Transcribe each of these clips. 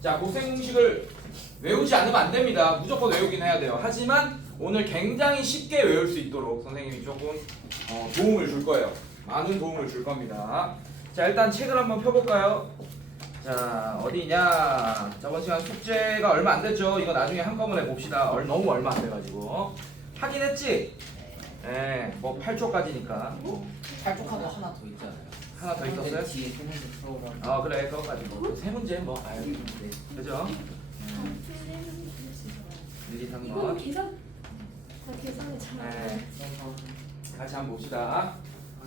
자, 곱셈 공식을 외우지 않으면 안 됩니다. 무조건 외우긴 해야 돼요. 하지만 오늘 굉장히 쉽게 외울 수 있도록 선생님이 조금 도움을 줄 거예요. 많은 도움을 줄 겁니다. 자, 일단 책을 한번 펴볼까요? 자, 어디냐? 저번 시간 숙제가 얼마 안 됐죠? 이거 나중에 한꺼번에 봅시다. 너무 얼마 안 돼가지고. 하긴 했지? 네, 뭐 8초까지니까. 8쪽하고 하나 더 있잖아요. 하나 더 있었어요? 뒤에 세 문제 풀어오라고. 아, 그래, 그거까지 뭐. 세 문제 뭐. 아유, 네. 그죠? 음. 1, 2, 3번. 이거 계산 다 계산을 잘. 네. 같이 한번 봅시다.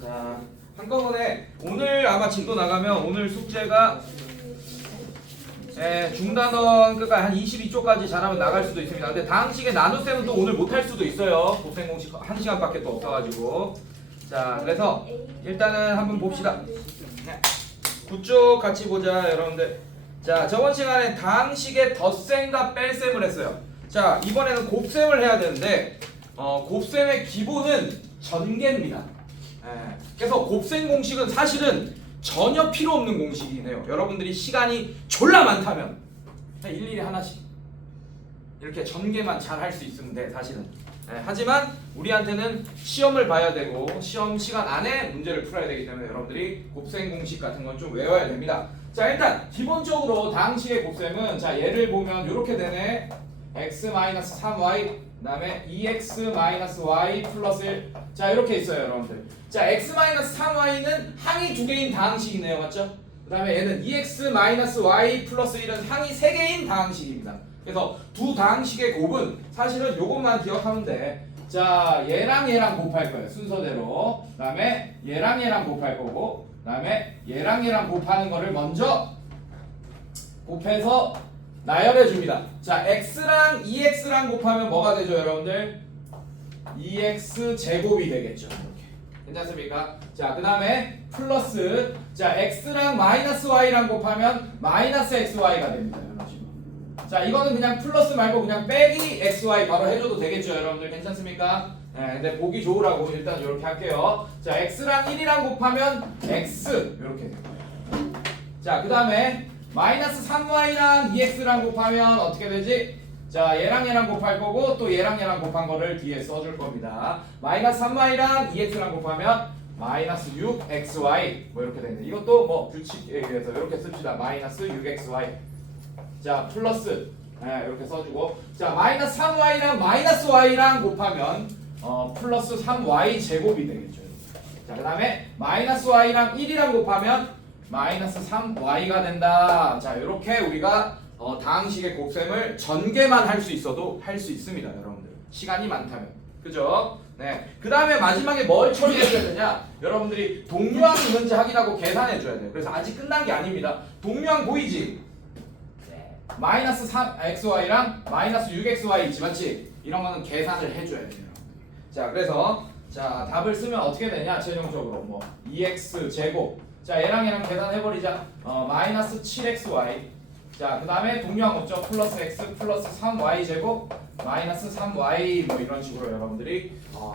자, 한꺼번에 오늘 아마 진도 나가면 오늘 숙제가 중단원 끝까지 한 22초까지 잘하면 나갈 수도 있습니다. 근데 다항식에 나눗셈은 또 오늘 못할 수도 있어요. 곱셈 공식 1시간밖에 또 없어가지고. 자, 그래서 일단은 한번 봅시다. 9쪽 같이 보자, 여러분들. 자, 저번 시간에 다항식의 덧셈과 뺄셈을 했어요. 자, 이번에는 곱셈을 해야 되는데 곱셈의 기본은 전개입니다. 그래서 곱셈 공식은 사실은 전혀 필요 없는 공식이긴 해요. 여러분들이 시간이 졸라 많다면 그냥 일일이 하나씩 이렇게 전개만 잘 할 수 있으면 돼, 사실은. 하지만 우리한테는 시험을 봐야 되고 시험 시간 안에 문제를 풀어야 되기 때문에 여러분들이 곱셈 공식 같은 건 좀 외워야 됩니다. 자, 일단 기본적으로 다항식의 곱셈은 자, 예를 보면 이렇게 되네. x-3y 그 다음에 2x-y 플러스 1. 자, 이렇게 있어요, 여러분들. 자, x-3y는 항이 2개인 다항식이네요, 맞죠? 그 다음에 얘는 2x-y 플러스 1은 항이 3개인 다항식입니다. 그래서 두 다항식의 곱은 사실은 요것만 기억하면 돼. 자, 얘랑 얘랑 곱할 거예요, 순서대로. 그 다음에 얘랑 얘랑 곱할 거고, 그 다음에 얘랑 얘랑 곱하는 거를 먼저 곱해서 나열해 줍니다. 자, x랑 2x랑 곱하면 뭐가 되죠, 여러분들? 2x 제곱이 되겠죠. 이렇게. 괜찮습니까? 자, 그 다음에 플러스, 자, x랑 마이너스 y랑 곱하면 마이너스 xy가 됩니다. 이런 식으로. 자, 이거는 그냥 플러스 말고 그냥 빼기 xy 바로 해줘도 되겠죠, 여러분들. 괜찮습니까? 네, 근데 보기 좋으라고 일단 이렇게 할게요. 자, x랑 1이랑 곱하면 x 이렇게 될 거예요. 자, 그 다음에 마이너스 3y랑 2x랑 곱하면 어떻게 되지? 자, 얘랑 얘랑 곱할 거고 또 얘랑 얘랑 곱한 거를 뒤에 써줄 겁니다. 마이너스 3y랑 2x랑 곱하면 마이너스 6xy 뭐 이렇게 되는데 이것도 뭐 규칙에 의해서 이렇게 씁시다. 마이너스 6xy. 자, 플러스 이렇게 써주고, 자, 마이너스 3y랑 마이너스 y랑 곱하면 플러스 3y 제곱이 되겠죠. 자, 그 다음에 마이너스 y랑 1이랑 곱하면 마이너스 3y가 된다. 자, 이렇게 우리가 다항식의 곱셈을 전개만 할 수 있어도 할 수 있습니다, 여러분들. 시간이 많다면. 그죠? 네. 그 다음에 마지막에 뭘 처리해줘야 되냐? 여러분들이 동류항 있는지 확인하고 계산해줘야 돼요. 그래서 아직 끝난 게 아닙니다. 동류항 보이지? 마이너스 3xy랑 마이너스 6xy 있지, 맞지? 이런 거는 계산을 해줘야 돼요, 여러분들. 자, 그래서 자, 답을 쓰면 어떻게 되냐? 최종적으로 뭐 2x 제곱. 자, 얘랑 얘랑 계산해버리자. 마이너스 7xy. 자, 그 다음에 동류항 없죠? 플러스 x 플러스 3y 제곱 마이너스 3y 뭐 이런 식으로 여러분들이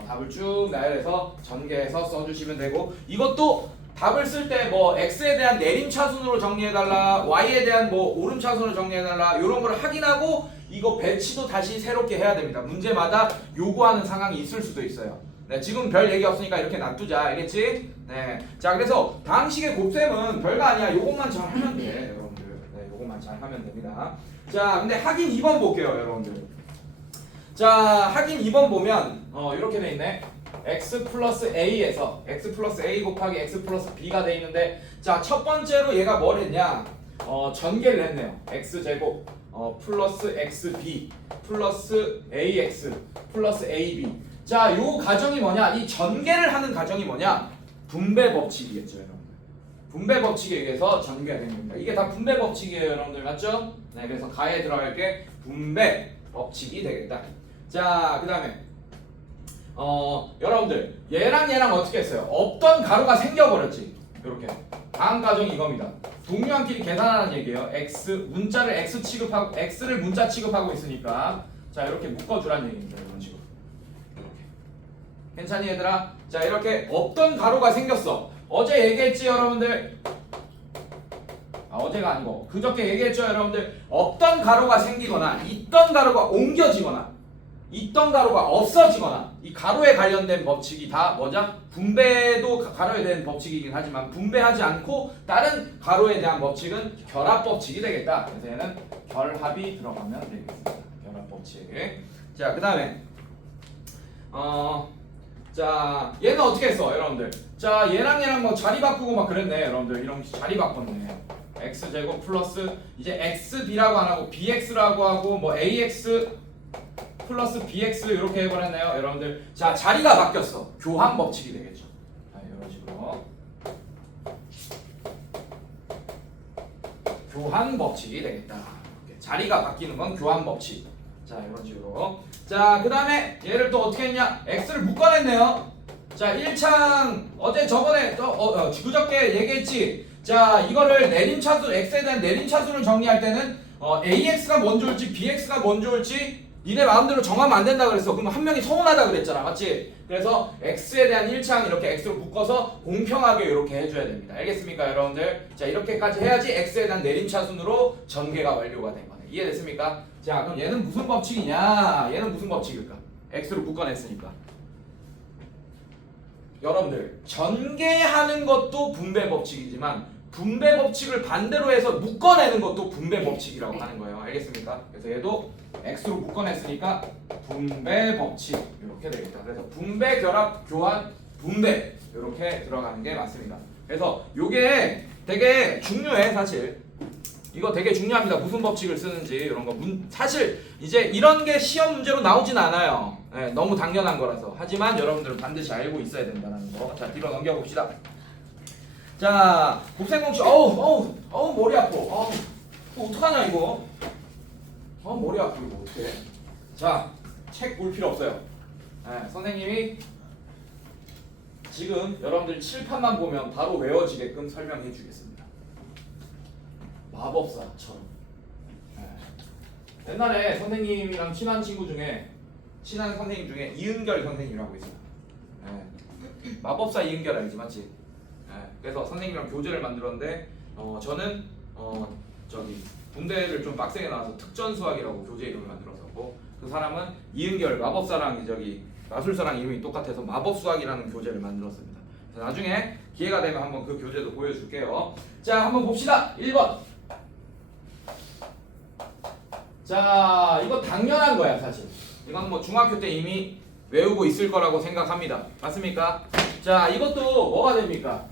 답을 쭉 나열해서 전개해서 써주시면 되고, 이것도 답을 쓸 때 뭐 x에 대한 내림 차순으로 정리해달라, y에 대한 뭐 오름 차순으로 정리해달라 이런 걸 확인하고 이거 배치도 다시 새롭게 해야 됩니다. 문제마다 요구하는 상황이 있을 수도 있어요. 네, 지금 별 얘기 없으니까 이렇게 놔두자, 알겠지? 네, 자, 그래서 다항식의 곱셈은 별거 아니야. 요것만 잘 하면 돼, 여러분들. 네, 요것만 잘 하면 됩니다. 자, 근데 확인 2번 볼게요, 여러분들. 자, 확인 2번 보면 이렇게 돼 있네. x 플러스 a에서 x 플러스 a 곱하기 x 플러스 b가 돼 있는데, 자, 첫 번째로 얘가 뭘 했냐? 전개를 했네요. x 제곱 플러스 xb 플러스 ax 플러스 ab. 자, 요 과정이 뭐냐? 이 전개를 하는 과정이 뭐냐? 분배 법칙이겠죠, 여러분들. 분배 법칙에 의해서 전개가 됩니다. 이게 다 분배 법칙이에요, 여러분들. 맞죠? 네, 그래서 가에 들어갈 게 분배 법칙이 되겠다. 자, 그 다음에 여러분들 얘랑 얘랑 어떻게 했어요? 없던 가로가 생겨버렸지. 이렇게 다음 과정이 이겁니다. 동류항끼리 계산하는 얘기예요. x 문자를 x 취급하고 x를 문자 취급하고 있으니까 자, 이렇게 묶어주란 얘기입니다. 이런 식으로. 이렇게. 괜찮니, 얘들아? 자, 이렇게 없던 가로가 생겼어. 어제 얘기했지, 여러분들? 어제가 아니고 그저께 얘기했죠 여러분들. 없던 가로가 생기거나 있던 가로가 옮겨지거나 있던 가로가 없어지거나 이 가로에 관련된 법칙이 다 뭐죠? 분배도 가로에 대한 법칙이긴 하지만 분배하지 않고 다른 가로에 대한 법칙은 결합 법칙이 되겠다. 그래서 얘는 결합이 들어가면 되겠습니다. 결합 법칙. 자, 그 다음에 자 얘는 어떻게 했어 여러분들? 자 얘랑 뭐 자리 바꾸고 막 그랬네 여러분들. 이런 자리 바꿨네. x제곱 플러스 이제 xb라고 안 하고 bx라고 하고 뭐 ax 플러스 bx 이렇게 해버렸네요 여러분들. 자 자리가 바뀌었어. 교환 법칙이 되겠죠. 자 이런 식으로 교환 법칙이 되겠다. 이렇게 자리가 바뀌는 건 교환 법칙. 자 이런 식으로. 자 그 다음에 얘를 또 어떻게 했냐? x를 묶어냈네요. 자 1창 어제 저번에 그저께 얘기했지. 자 이거를 내림차수 x에 대한 내림차수를 정리할 때는 ax가 먼저 올지 bx가 먼저 올지 니네 마음대로 정하면 안 된다 그랬어. 그럼 한 명이 서운하다 그랬잖아, 맞지? 그래서 x에 대한 1창 이렇게 x로 묶어서 공평하게 이렇게 해줘야 됩니다. 알겠습니까, 여러분들? 자 이렇게까지 해야지 x에 대한 내림차순으로 전개가 완료가 된 거네. 이해됐습니까? 자 그럼 얘는 무슨 법칙이냐? 얘는 무슨 법칙일까? x로 묶어냈으니까. 여러분들 전개하는 것도 분배 법칙이지만 분배 법칙을 반대로 해서 묶어내는 것도 분배 법칙이라고 하는 거예요. 알겠습니까? 그래서 얘도 x로 묶어냈으니까 분배 법칙 이렇게 되겠다. 그래서 분배, 결합, 교환, 분배 이렇게 들어가는 게 맞습니다. 그래서 요게 되게 중요해 사실. 이거 되게 중요합니다. 무슨 법칙을 쓰는지 이런 거. 사실 이제 이런 게 시험 문제로 나오진 않아요. 네, 너무 당연한 거라서. 하지만 여러분들은 반드시 알고 있어야 된다는 거. 자 뒤로 넘겨봅시다. 자 곱셈공식. 어우 머리 아파. 어떡하냐 이거. 머리 아프고 이거 어떡해. 자 책 볼 필요 없어요. 네, 선생님이 지금 여러분들 칠판만 보면 바로 외워지게끔 설명해 주겠습니다. 마법사처럼. 네. 옛날에 선생님이랑 친한 선생님 중에 이은결 선생님이라고 있어요. 네. 마법사 이은결 알지 맞지? 네. 그래서 선생님이랑 교재를 만들었는데 저는 군대를 좀 빡세게 나와서 특전수학이라고 교재 이름을 만들었었고 그 사람은 이은결 마법사랑 마술사랑 이름이 똑같아서 마법수학이라는 교재를 만들었습니다. 나중에 기회가 되면 한번 그 교재도 보여줄게요. 자 한번 봅시다. 1번. 자 이거 당연한 거야 사실. 이건 뭐 중학교 때 이미 외우고 있을 거라고 생각합니다. 맞습니까? 자 이것도 뭐가 됩니까?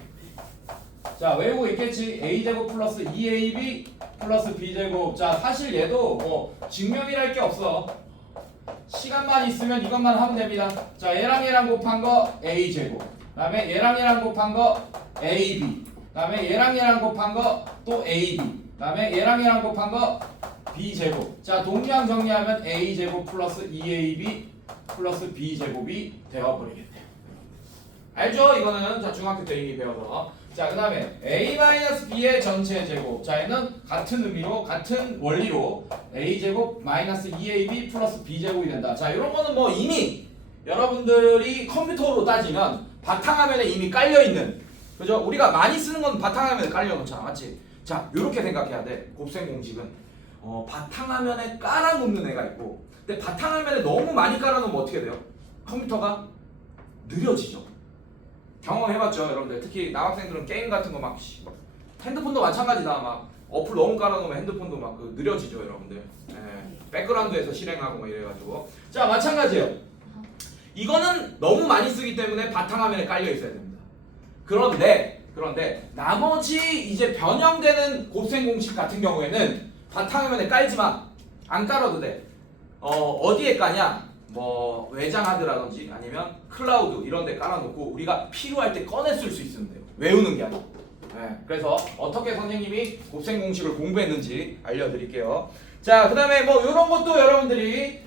자 외우고 있겠지. a제곱 플러스 2ab 플러스 b제곱. 자 사실 얘도 뭐 증명이랄 게 없어. 시간만 있으면 이것만 하면 됩니다. 자 얘랑 곱한 거 a제곱, 그 다음에 얘랑 곱한 거 ab, 그 다음에 얘랑 곱한 거 또 ab, 그 다음에 얘랑 곱한 거 b제곱. 자 동량 정리하면 a제곱 플러스 2ab 플러스 b제곱이 되어버리겠네요. 알죠? 이거는 자 중학교 때 이미 배워서. 자 그 다음에 a-b의 전체 제곱. 자 얘는 같은 의미로 같은 원리로 a제곱 마이너스 2ab 플러스 b제곱이 된다. 자 이런 거는 뭐 이미 여러분들이 컴퓨터로 따지면 바탕화면에 이미 깔려있는, 그죠? 우리가 많이 쓰는 건 바탕화면에 깔려놓잖아, 맞지? 자 이렇게 생각해야 돼. 곱셈 공식은 바탕화면에 깔아놓는 애가 있고, 근데 바탕화면에 너무 많이 깔아놓으면 어떻게 돼요? 컴퓨터가 느려지죠. 경험해봤죠 여러분들. 특히 남학생들은 게임 같은 거 막 핸드폰도 마찬가지다. 막 어플 너무 깔아놓으면 핸드폰도 막 느려지죠 여러분들. 백그라운드에서 실행하고 막 이래가지고. 자 마찬가지예요. 이거는 너무 많이 쓰기 때문에 바탕화면에 깔려 있어야 됩니다. 그런데 나머지 이제 변형되는 곱셈 공식 같은 경우에는 바탕화면에 깔지 마. 안 깔아도 돼. 어디에 까냐? 뭐 외장하드라든지 아니면 클라우드 이런 데 깔아놓고 우리가 필요할 때 꺼내 쓸 수 있으면 돼요. 외우는 게 아니고. 네, 그래서 어떻게 선생님이 곱셈 공식을 공부했는지 알려드릴게요. 자, 그 다음에 뭐 이런 것도 여러분들이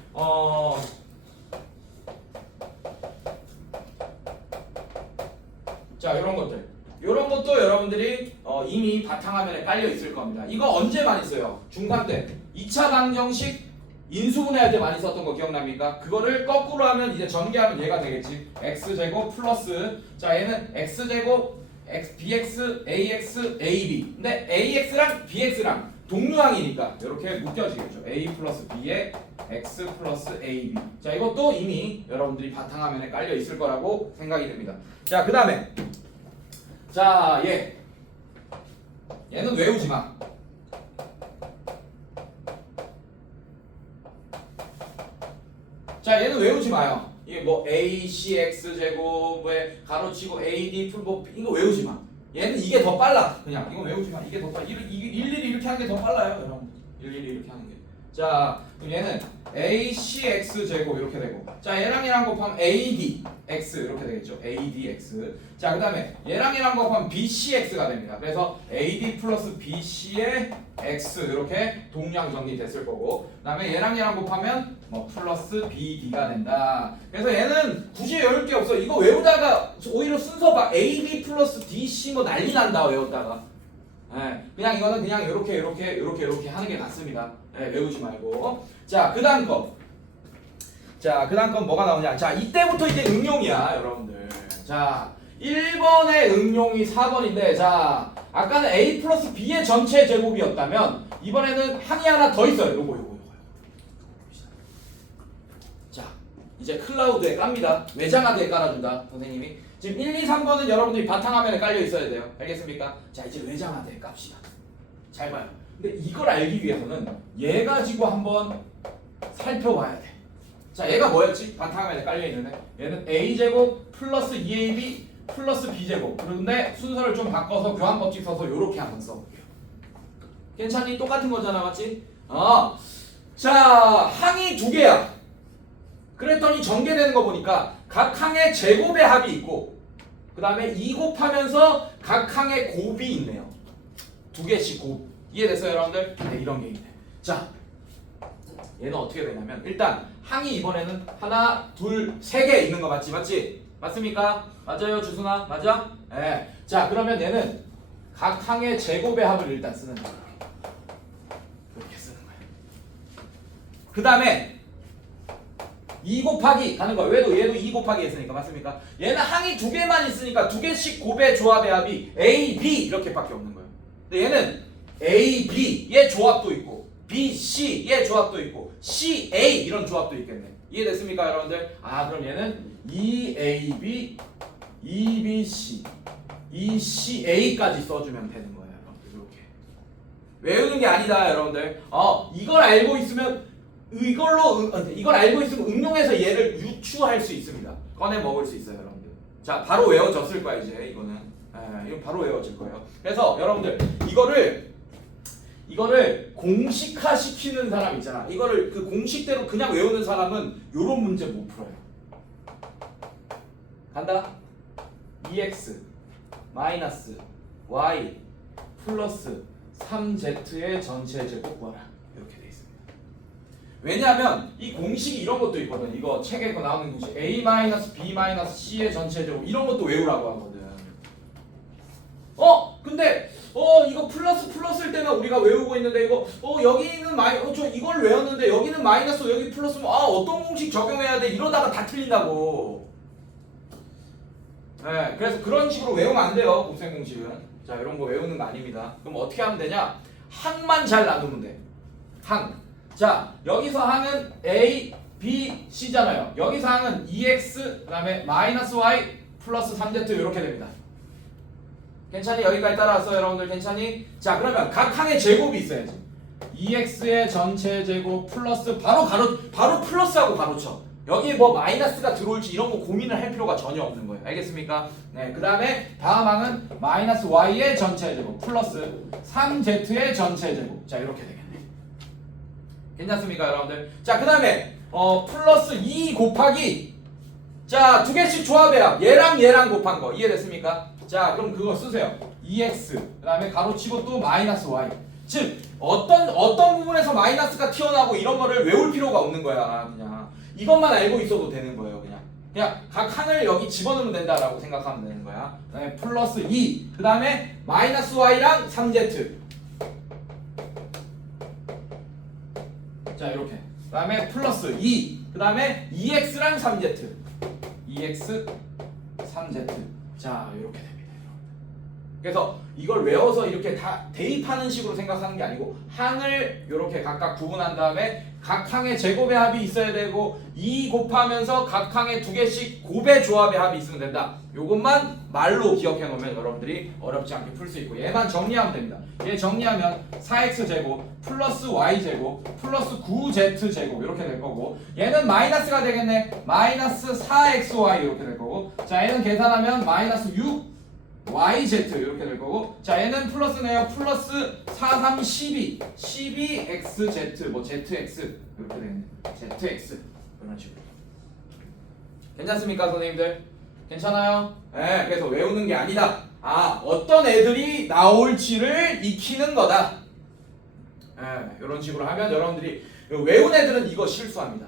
자 이런 것도 여러분들이 이미 바탕화면에 깔려 있을 겁니다. 이거 언제 많이 써요? 중간 때 2차 방정식 인수분해할 때 많이 썼던 거 기억납니까? 그거를 거꾸로 하면 이제 전개하면 얘가 되겠지. x제곱 플러스, 자 얘는 x제곱 bx, ax, ab. 근데 ax랑 bx랑 동류항이니까 이렇게 묶여지겠죠. a 플러스 b에 x 플러스 ab. 자, 이것도 이미 여러분들이 바탕화면에 깔려 있을 거라고 생각이 됩니다. 자, 그 다음에 자, 얘는 외우지 마. 자, 얘는 외우지 마요. 이게 뭐 acx 제곱에 가로치고 ad 풀보 이거 외우지 마. 얘는 이게 더 빨라. 그냥 이거 외우지 마. 이게 더 빨라. 일일이 이렇게 하는 게 더 빨라요, 여러분. 일일이 이렇게 하는 게. 자, 그럼 얘는 acx 제곱 이렇게 되고, 자, 얘랑 곱하면 adx 이렇게 되겠죠. adx. 자, 그 다음에 얘랑 곱하면 bcx가 됩니다. 그래서 ad 플러스 bc의 x 이렇게 동량 정리됐을 거고, 그 다음에 얘랑 곱하면 뭐 플러스 bd가 된다. 그래서 얘는 굳이 외울 게 없어. 이거 외우다가 오히려 순서 봐. ad 플러스 dc 뭐 난리 난다 외웠다가. 그냥 이거는 그냥 이렇게 하는 게 낫습니다. 외우지 말고. 자, 그 다음 거. 자, 그 다음 건 뭐가 나오냐. 자, 이때부터 이제 응용이야, 여러분들. 자, 1번의 응용이 4번인데, 자, 아까는 a 플러스 b의 전체 제곱이었다면, 이번에는 항이 하나 더 있어요. 요거. 자, 이제 클라우드에 깝니다. 외장하드에 깔아준다, 선생님이. 지금 1, 2, 3번은 여러분들이 바탕화면에 깔려 있어야 돼요. 알겠습니까? 자, 이제 외장하드에 깝시다. 잘 봐요. 근데 이걸 알기 위해서는 얘 가지고 한번 살펴봐야 돼. 자, 얘가 뭐였지? 바탕화면에 깔려있는데 얘는 a제곱 플러스 2ab 플러스 b제곱. 그런데 순서를 좀 바꿔서 교환법칙 써서 요렇게 한번 써볼게요. 괜찮니? 똑같은 거잖아, 맞지? 자, 항이 두 개야. 그랬더니 전개되는 거 보니까 각 항의 제곱의 합이 있고, 그 다음에 2 곱하면서 각 항의 곱이 있네요. 두 개씩 곱. 이해됐어요, 여러분들? 네, 이런 게 있네. 자, 얘는 어떻게 되냐면, 일단 항이 이번에는 하나, 둘, 세 개 있는 거 맞지? 맞지? 맞습니까? 맞아요, 주순아? 맞아? 네. 자, 그러면 얘는 각 항의 제곱의 합을 일단 쓰는 거예요. 이렇게 쓰는 거예요. 그 다음에 2 곱하기 가는 거야. 얘도 2 곱하기 했으니까. 맞습니까? 얘는 항이 두 개만 있으니까 두 개씩 곱의 조합의 합이 A, B 이렇게밖에 없는 거예요. 근데 얘는 A, B의 조합도 있고 B, C의 조합도 있고 C, A 이런 조합도 있겠네. 이해됐습니까, 여러분들? 그럼 얘는 EAB, EBC, ECA까지 써주면 되는 거예요, 여러분들. 이렇게 외우는 게 아니다, 여러분들. 이걸 알고 있으면 이걸 알고 있으면 응용해서 얘를 유추할 수 있습니다. 꺼내 먹을 수 있어요, 여러분들. 자, 바로 외워졌을 거야, 이제 이거는. 이건 바로 외워질 거예요. 그래서 여러분들 이거를 공식화 시키는 사람 있잖아. 이거를 그 공식대로 그냥 외우는 사람은 요런 문제 못 풀어요. 간다. 2x 마이너스 y 플러스 3z의 전체 제곱 구하라. 이렇게 돼 있습니다. 왜냐하면 이 공식이 이런 것도 있거든. 이거 책에 나오는 공식 a-b-c의 전체 제곱 이런 것도 외우라고 하거든. 근데 이거 플러스일 때만 우리가 외우고 있는데 이거 여기는 저 이걸 외웠는데 여기는 마이너스 여기 플러스면 어떤 공식 적용해야 돼 이러다가 다 틀린다고. 네, 그래서 그런 식으로 외우면 안 돼요, 곱셈 공식은. 자, 이런 거 외우는 거 아닙니다. 그럼 어떻게 하면 되냐? 항만 잘 나누면 돼. 항. 자, 여기서 항은 A, B, C잖아요. 여기서 항은 2x 그다음에 마이너스 y 플러스 3z 이렇게 됩니다. 괜찮니? 여기까지 따라왔어, 여러분들? 괜찮니? 자, 그러면 각 항의 제곱이 있어야지. 2x의 전체 제곱 플러스 바로 플러스하고 가로쳐. 여기 뭐 마이너스가 들어올지 이런 거 고민을 할 필요가 전혀 없는 거예요. 알겠습니까? 네, 그 다음에 다음 항은 마이너스 y의 전체 제곱 플러스 3z의 전체 제곱. 자, 이렇게 되겠네. 괜찮습니까, 여러분들? 자, 그 다음에 플러스 2 곱하기 자, 두 개씩 조합해야 얘랑 곱한 거. 이해됐습니까? 자, 그럼 그거 쓰세요. 2x 그 다음에 가로치고 또 마이너스 y. 즉 어떤 부분에서 마이너스가 튀어나오고 이런 거를 외울 필요가 없는 거야. 그냥 이것만 알고 있어도 되는 거예요. 그냥 각 항을 여기 집어넣으면 된다라고 생각하면 되는 거야. 그 다음에 플러스 2 그 다음에 마이너스 y랑 3z. 자, 이렇게 그 다음에 플러스 2 그 다음에 2x랑 3z 2x 3z. 자, 이렇게 됩니다. 그래서 이걸 외워서 이렇게 다 대입하는 식으로 생각하는 게 아니고 항을 이렇게 각각 구분한 다음에 각 항의 제곱의 합이 있어야 되고 2 곱하면서 각 항의 두 개씩 곱의 조합의 합이 있으면 된다. 요것만 말로 기억해 놓으면 여러분들이 어렵지 않게 풀 수 있고 얘만 정리하면 됩니다. 얘 정리하면 4x제곱 플러스 y제곱 플러스 9z제곱 이렇게 될 거고 얘는 마이너스가 되겠네. 마이너스 4xy 이렇게 될 거고 자 얘는 계산하면 마이너스 6yz 이렇게 될 거고 자 얘는 플러스네요. 플러스 4, 3, 12 12xz 뭐 zx 이렇게 되겠네. zx 이런 식으로 괜찮습니까 선생님들? 괜찮아요? 네, 그래서 외우는 게 아니다. 아, 어떤 애들이 나올지를 익히는 거다. 이런 식으로 하면 여러분들이 외운 애들은 이거 실수합니다.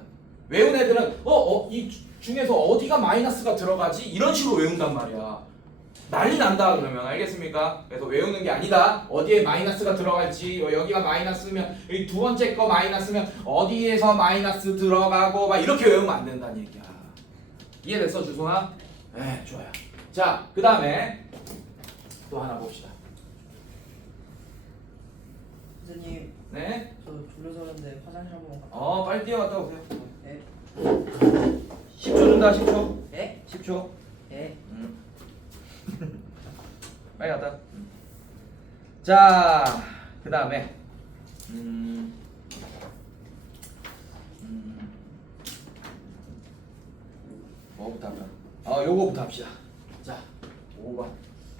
외운 애들은 이 중에서 어디가 마이너스가 들어가지? 이런 식으로 외운단 말이야. 난리 난다 그러면 알겠습니까? 그래서 외우는 게 아니다. 어디에 마이너스가 들어갈지 여기가 마이너스면 여기 두 번째 거 마이너스면 어디에서 마이너스 들어가고 막 이렇게 외우면 안 된다는 얘기야. 이해됐어 주송아? 네 좋아요. 자 그 다음에 또 하나 봅시다. 선생님 네? 저 졸려서 그런데 화장실 한번 갔다 빨리 뛰어갔다 오세요. 네? 10초 준다 10초. 네? 10초. 네? 빨리 갔다. 자, 그 다음에 뭐부터 할까? 요거부터 합시다. 자,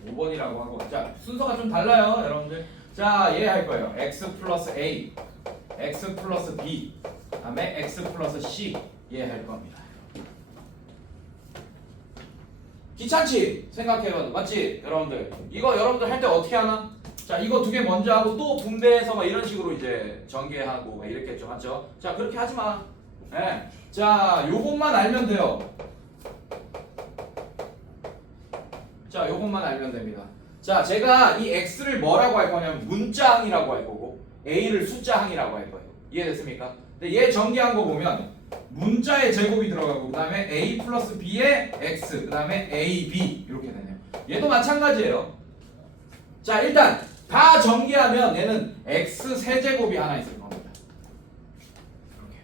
5번이라고 하고 자 순서가 좀 달라요, 여러분들. 자, 얘 할 거예요. x 플러스 a, x 플러스 b, 다음에 x 플러스 c 얘 할 겁니다. 귀찮지? 생각해봐도 맞지? 여러분들 이거 여러분들 할 때 어떻게 하나? 자 이거 두 개 먼저 하고 또 분배해서 막 이런 식으로 이제 전개하고 막 이랬겠죠 맞죠? 자 그렇게 하지마. 네. 자 요것만 알면 돼요. 자 요것만 알면 됩니다. 자 제가 이 x를 뭐라고 할 거냐면 문자항이라고 할 거고 a를 숫자항이라고 할 거예요. 이해됐습니까? 근데 얘 전개한 거 보면 문자의 제곱이 들어가고 그 다음에 a 플러스 b의 x 그 다음에 ab 이렇게 되네요. 얘도 마찬가지예요. 자 일단 다 전개하면 얘는 x 세제곱이 하나 있을 겁니다. 이렇게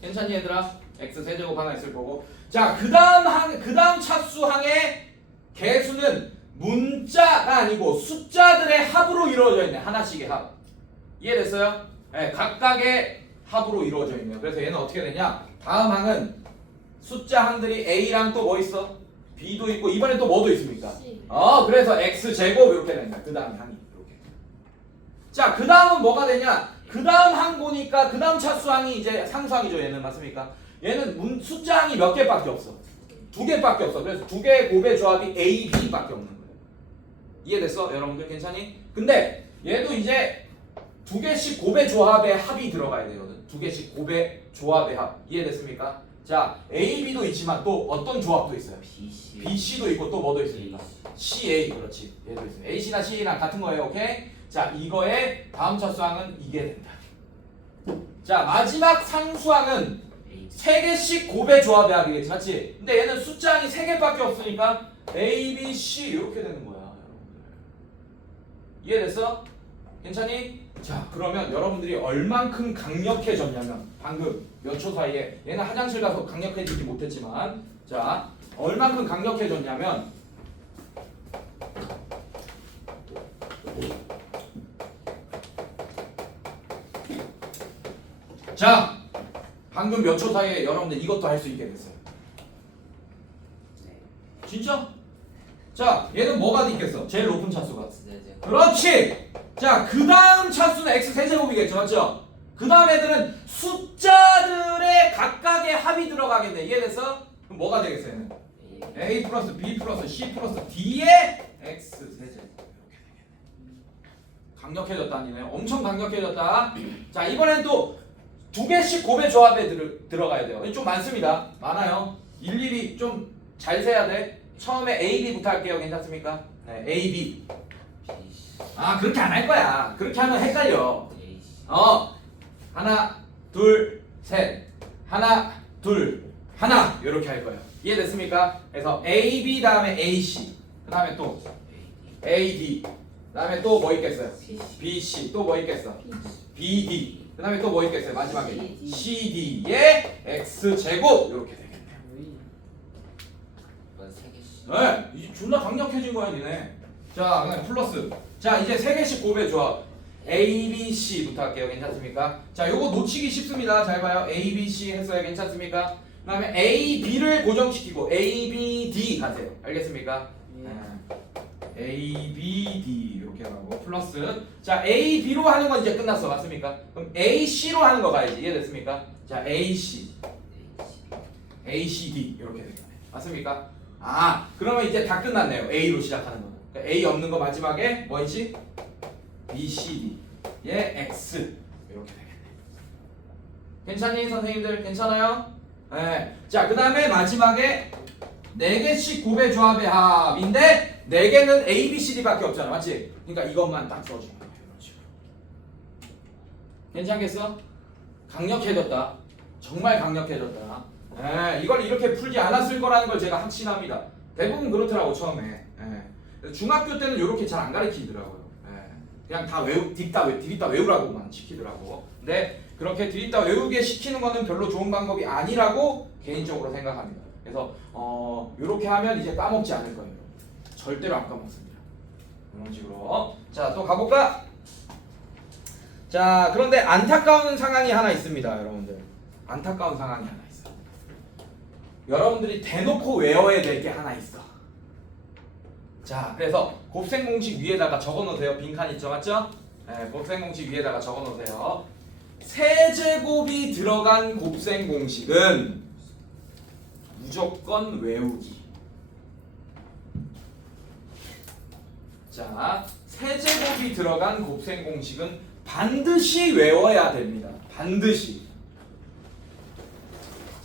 괜찮니 얘들아? x 세제곱 하나 있을 거고 자 그 다음 차수항의 개수는 문자가 아니고 숫자들의 합으로 이루어져 있네. 하나씩의 합. 이해됐어요? 네, 각각의 합으로 이루어져 있네요. 그래서 얘는 어떻게 되냐? 다음 항은 숫자 항들이 A랑 또 뭐 있어? B도 있고 이번엔 또 뭐도 있습니까? C. 그래서 X제곱 이렇게 된다. 그 다음 항이 이렇게. 자, 그 다음은 뭐가 되냐? 그 다음 항 보니까 그 다음 차수항이 이제 상수항이죠. 얘는 맞습니까? 얘는 숫자 항이 몇 개밖에 없어? 2개밖에 없어. 그래서 2개의 곱의 조합이 A, B밖에 없는 거예요. 이해됐어? 여러분들 괜찮니? 근데 얘도 이제 2개씩 곱의 조합의 합이 들어가야 되거든. 2개씩 곱의 조합의 합. 이해됐습니까? 자, A, B도 있지만 또 어떤 조합도 있어요. BC B, C도 있고 또 뭐도 있습니까? C, A. 그렇지. 얘도 있어요. A, C나 C랑 같은 거예요. 오케이? 자, 이거의 다음 차수항은 이게 된다. 자, 마지막 상수항은 3개씩 곱의 조합의 합이겠지. 맞지? 근데 얘는 숫자항이 3개밖에 없으니까 A, B, C 이렇게 되는 거야. 여러분들. 이해됐어? 괜찮니? 자 그러면 여러분들이 얼만큼 강력해졌냐면 방금 몇 초 사이에 얘는 화장실 가서 강력해지지 못했지만 자 얼만큼 강력해졌냐면 자 방금 몇 초 사이에 여러분들 이것도 할 수 있게 됐어요. 진짜? 자 얘는 뭐가 있겠어? 제일 높은 차수가 그렇지! 자, 그 다음 차수는 x 세제곱이겠죠, 맞죠? 그 다음 애들은 숫자들의 각각의 합이 들어가겠네. 이해됐어? 그럼 뭐가 되겠어요? 얘는? a 플러스 b 플러스 c 플러스 d의 x 세제곱 이렇게 되겠네. 강력해졌다니네. 엄청 강력해졌다. 자, 이번엔 또 2개씩 곱의 조합에 들어가야 돼요. 좀 많습니다. 많아요. 일일이 좀 잘 세야 돼. 처음에 a, b부터 할게요. 괜찮습니까? 네, a, b. 그렇게 안 할 거야. 그렇게 하면 헷갈려. 하나, 둘, 셋. 하나, 둘, 하나. 이렇게 할 거예요. 이해됐습니까? 그래서 A, B 다음에 A, C. 그 다음에 또 AD. 그다음에 또 뭐 있겠어요? BC. 또 뭐 있겠어? BD. 그다음에 또 뭐 있겠어요? 마지막에 CD의 x 제곱 이렇게 되겠네요. 이건 3개씩. 네, 이제 존나 강력해진 거야 니네. 자, 그다음 플러스. 자, 이제 세 개씩 곱해 조합. A, B, C부터 할게요. 괜찮습니까? 자, 요거 놓치기 쉽습니다. 잘 봐요. A, B, C 했어요. 괜찮습니까? 그다음에 A, B를 고정시키고 A, B, D 하세요. 알겠습니까? A, B, D 이렇게 하고 플러스. 자, A, B로 하는 건 이제 끝났어. 맞습니까? 그럼 A, C로 하는 거 가야지. 이해됐습니까? 자, A, C, A, C, D 이렇게 되겠네. 맞습니까? 아, 그러면 이제 다 끝났네요. A로 시작하는 거는. 그러니까 A 없는 거 마지막에 뭐 있지? B, C, D 예, X 이렇게 되겠네. 괜찮니 선생님들? 괜찮아요? 네. 자, 그 다음에 마지막에 4개씩 곱의 조합의 합인데 4개는 A, B, C, D밖에 없잖아. 맞지? 그러니까 이것만 딱 써주면 돼요. 이런 식으로. 괜찮겠어? 강력해졌다. 정말 강력해졌다. 이걸 이렇게 풀지 않았을 거라는 걸 제가 확신합니다. 대부분 그렇더라고 처음에. 중학교 때는 이렇게 잘 안 가르치더라고요. 그냥 다 디립다 외우라고만 시키더라고. 근데 그렇게 디립다 외우게 시키는 거는 별로 좋은 방법이 아니라고 개인적으로 생각합니다. 그래서 이렇게 하면 이제 까먹지 않을 거예요. 절대로 안 까먹습니다. 이런 식으로. 자, 또 가볼까? 자, 그런데 안타까운 상황이 하나 있습니다, 여러분들. 안타까운 상황이 하나 있어. 여러분들이 대놓고 외워야 될 게 하나 있어. 자, 그래서 곱셈 공식 위에다가 적어놓으세요. 빈칸 있죠, 맞죠? 네, 곱셈 공식 위에다가 적어놓으세요. 세제곱이 들어간 곱셈 공식은 무조건 외우기. 자, 세제곱이 들어간 곱셈 공식은 반드시 외워야 됩니다. 반드시.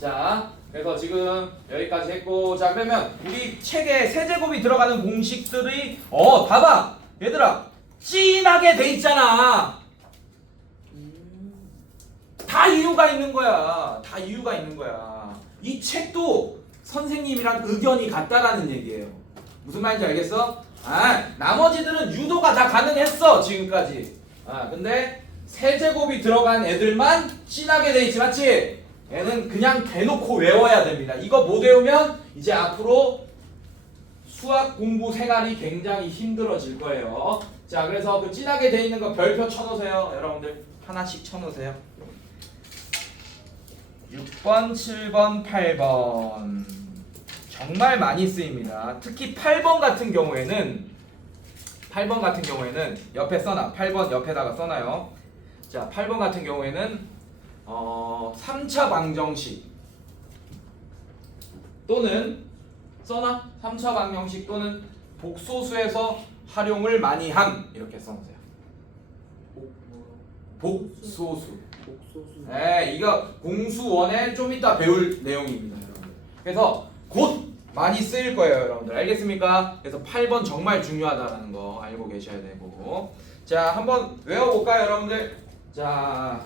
자, 그래서 지금 여기까지 했고, 자, 그러면 우리 책에 세제곱이 들어가는 공식들이 봐봐 얘들아 진하게 돼 있잖아. 다 이유가 있는 거야. 다 이유가 있는 거야. 이 책도 선생님이랑 의견이 같다라는 얘기예요. 무슨 말인지 알겠어? 나머지들은 유도가 다 가능했어 지금까지. 근데 세제곱이 들어간 애들만 진하게 돼 있지, 맞지? 얘는 그냥 대놓고 외워야 됩니다. 이거 못 외우면 이제 앞으로 수학 공부 생활이 굉장히 힘들어질 거예요. 자, 그래서 그 진하게 돼 있는 거 별표 쳐놓으세요. 여러분들 하나씩 쳐놓으세요. 6번, 7번, 8번 정말 많이 쓰입니다. 특히 8번 같은 경우에는 옆에 써놔. 8번 옆에다가 써놔요. 자, 8번 같은 경우에는 3차 방정식 또는 써놔. 3차 방정식 또는 복소수에서 활용을 많이 함 이렇게 써놓으세요. 복소수. 이거 공수원에 좀 이따 배울 내용입니다, 여러분들. 그래서 곧 많이 쓰일 거예요, 여러분들. 알겠습니까? 그래서 8번 정말 중요하다는 거 알고 계셔야 되고. 자, 한번 외워볼까요, 여러분들? 자,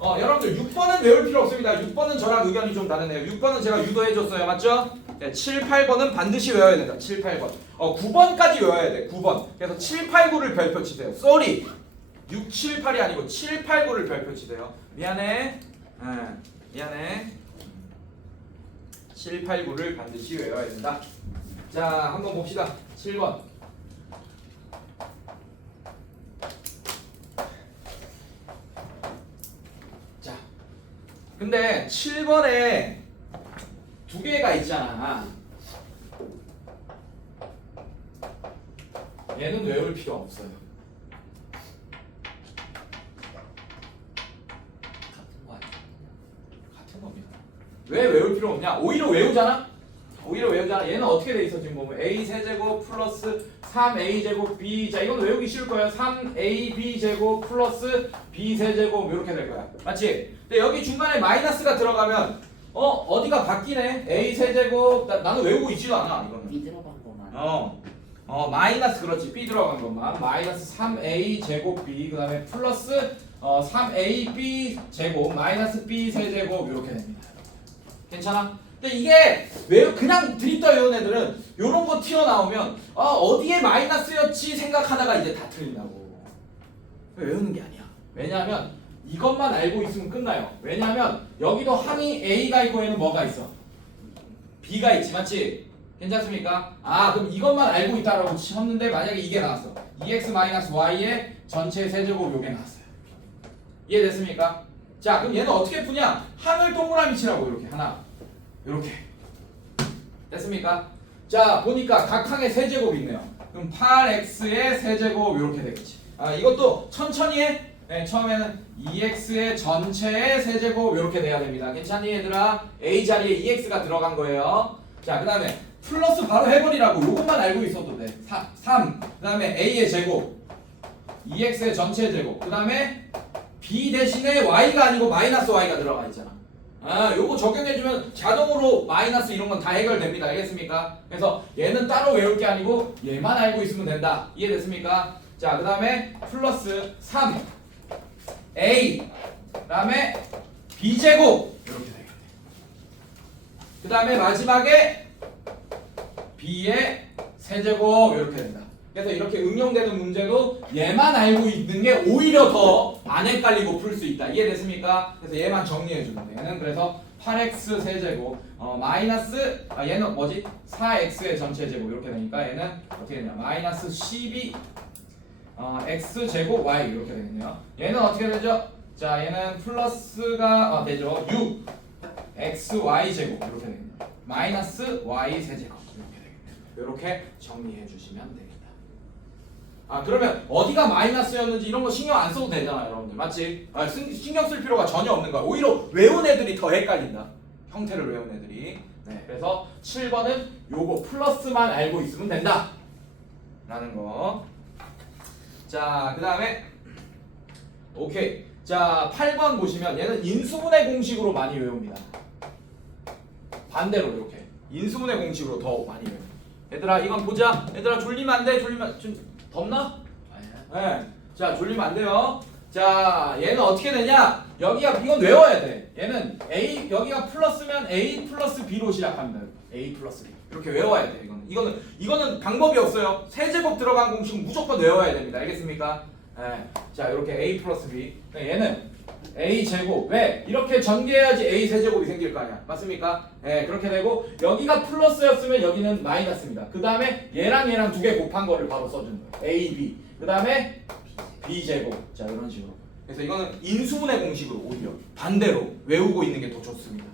여러분들 6번은 외울 필요 없습니다. 6번은 저랑 의견이 좀 다르네요. 6번은 제가 유도해줬어요, 맞죠? 네, 7, 8번은 반드시 외워야 된다. 7, 8번. 9번까지 외워야 돼. 9번. 그래서 7, 8, 9를 별표 치세요. 쏘리. 6, 7, 8이 아니고 7, 8, 9를 별표 치세요. 미안해. 미안해. 7, 8, 9를 반드시 외워야 된다. 자, 한번 봅시다. 7번. 자, 근데 7번에 두 개가 있잖아. 얘는 외울 필요 없어요. 같은 거 아니야? 같은 겁니다. 왜 외울 필요 없냐? 오히려 외우잖아. 얘는 어떻게 돼 있어 지금 보면 a 세제곱 플러스 3a 제곱 b. 자, 이건 외우기 쉬울 거예요. 3ab 제곱 플러스 b 세제곱 이렇게 될 거야. 맞지? 근데 여기 중간에 마이너스가 들어가면 어디가 바뀌네. a 세제곱 나는 외우고 있지도 않아 이거는. B 들어간 거만. 마이너스 그렇지. b 들어간 것만. 마이너스 3a 제곱 b 그다음에 플러스 3ab 제곱 마이너스 b 세제곱 이렇게 됩니다. 괜찮아? 근데 이게 왜 그냥 드립다 외운 애들은 요런 거 튀어나오면 어디에 마이너스였지 생각하다가 이제 다 틀린다고. 외우는 게 아니야. 왜냐하면 이것만 알고 있으면 끝나요. 왜냐하면 여기도 항이 A가 있고 얘는 뭐가 있어? B가 있지, 맞지? 괜찮습니까? 그럼 이것만 알고 있다라고 쳤는데 만약에 이게 나왔어. 2x-y의 전체 세제곱 요게 나왔어요. 이해됐습니까? 자, 그럼 얘는 어떻게 푸냐? 항을 동그라미 치라고. 이렇게 하나, 이렇게. 됐습니까? 자, 보니까 각 항에 세제곱이 있네요. 그럼 8x의 세제곱 이렇게 되겠지. 이것도 천천히 해. 네, 처음에는 2x의 전체의 세제곱 이렇게 돼야 됩니다. 괜찮니 얘들아? a 자리에 2x가 들어간 거예요. 자, 그 다음에 플러스 바로 해버리라고. 요것만 알고 있어도 돼. 3. 그 다음에 a의 제곱, 2x의 전체 제곱. 그 다음에 b 대신에 y가 아니고 마이너스 y가 들어가 있잖아. 요거 적용해주면 자동으로 마이너스 이런 건 다 해결됩니다. 알겠습니까? 그래서 얘는 따로 외울 게 아니고 얘만 알고 있으면 된다. 이해됐습니까? 자, 그 다음에 플러스 3a 그 다음에 b제곱 이렇게 되겠네. 그 다음에 마지막에 b의 세제곱 이렇게 된다. 그래서 이렇게 응용되는 문제도 얘만 알고 있는 게 오히려 더 안 헷갈리고 풀 수 있다. 이해됐습니까? 그래서 얘만 정리해 주면 돼. 얘는 그래서 8x 세제곱 마이너스 얘는 뭐지? 4x의 전체 제곱 이렇게 되니까 얘는 어떻게 되냐? 마이너스 12 x 제곱 y 이렇게 되겠네요. 얘는 어떻게 되죠? 자, 얘는 플러스가 되죠. 6 x y 제곱 이렇게 되겠네요. 마이너스 y 세제곱 이렇게 되겠네요. 이렇게 정리해 주시면 됩니다. 그러면 어디가 마이너스였는지 이런 거 신경 안 써도 되잖아, 여러분들. 맞지? 신경 쓸 필요가 전혀 없는 거야. 오히려 외운 애들이 더 헷갈린다. 형태를 외운 애들이. 네, 그래서 7번은 요거 플러스만 알고 있으면 된다. 라는 거. 자, 그 다음에 오케이. 자, 8번 보시면 얘는 인수분해 공식으로 많이 외웁니다. 반대로 이렇게 인수분해 공식으로 더 많이 외워요. 얘들아, 이건 보자. 얘들아, 졸리면 안 돼. 졸리면 좀 덥나? 네. 자, 졸리면 안 돼요. 자, 얘는 어떻게 되냐? 여기가 이건 외워야 돼. 얘는 a 여기가 플러스면 a 플러스 b로 시작합니다. a 플러스 b 이렇게 외워야 돼. 이거는 방법이 없어요. 세제곱 들어간 공식은 무조건 외워야 됩니다. 알겠습니까? 네. 자, 이렇게 a 플러스 b. 얘는 a 제곱. 왜? 이렇게 전개해야지 a 세제곱이 생길 거 아니야. 맞습니까? 네, 그렇게 되고 여기가 플러스였으면 여기는 마이너스입니다. 그 다음에 얘랑 두 개 곱한 거를 바로 써주는 거예요. a, b. 그 다음에 b 제곱. 자, 이런 식으로. 그래서 이거는 인수분해 공식으로 오히려 반대로 외우고 있는 게 더 좋습니다.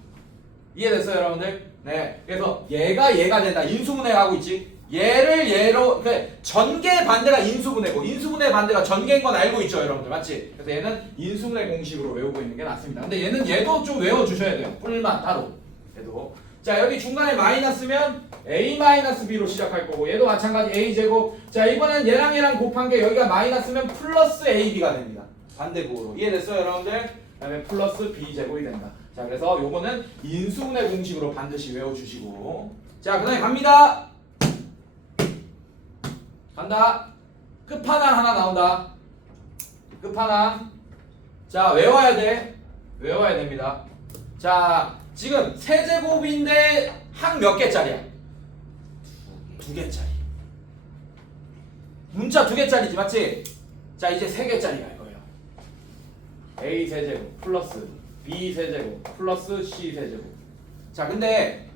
이해됐어요, 여러분들? 네. 그래서 얘가 된다. 인수분해 하고 있지. 얘를 얘로, 그러니까 전개 반대가 인수분해고 인수분해 반대가 전개인 건 알고 있죠, 여러분들. 맞지? 그래서 얘는 인수분해 공식으로 외우고 있는 게 낫습니다. 근데 얘도 좀 외워주셔야 돼요. 뿔만 따로. 얘도. 자, 여기 중간에 마이너스면 a-b로 시작할 거고 얘도 마찬가지 a제곱. 자, 이번엔 얘랑 곱한 게 여기가 마이너스면 플러스 ab가 됩니다. 반대국으로. 이해됐어요, 여러분들? 그 다음에 플러스 b제곱이 된다. 자, 그래서 요거는 인수분해 공식으로 반드시 외워주시고. 자, 그 다음에 갑니다. 간다. 끝판왕 하나 나온다. 끝판왕. 자, 외워야 돼. 외워야 됩니다. 자, 지금 세제곱인데 항 몇 개짜리야? 2개짜리. 문자 2개짜리지, 맞지? 자, 이제 3개짜리 갈 거예요. a 세제곱 플러스 b 세제곱 플러스 c 세제곱. 자, 근데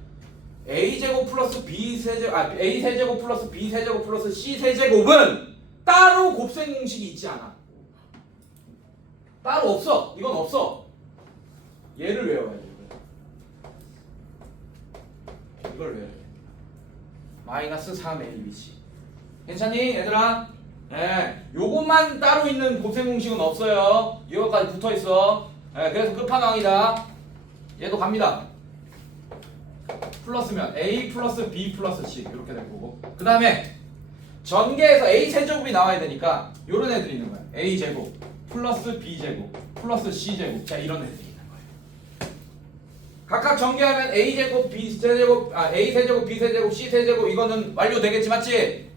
a제곱 플러스 b 세제곱 a 세제곱 플러스 b 세제곱 플러스 c 세제곱은 따로 곱셈 공식이 있지 않아. 따로 없어. 이건 없어. 얘를 외워야 돼. 이걸 외워야 돼. 마이너스 3abc. 괜찮니, 얘들아? 네, 요것만 따로 있는 곱셈 공식은 없어요. 이거까지 붙어 있어. 네, 그래서 끝판왕이다. 얘도 갑니다. 플러스면 a 플러스 b 플러스 c 이렇게 될 거고. 그 다음에 전개에서 a 세제곱이 나와야 되니까 요런 애들이 있는 거야. a 제곱 플러스 b 제곱 플러스 c 제곱. 자, 이런 애들이 있는 거예요. 각각 전개하면 a 제곱 b 세제곱 a 세제곱 b 세제곱 c 세제곱 이거는 완료되겠지, 맞지?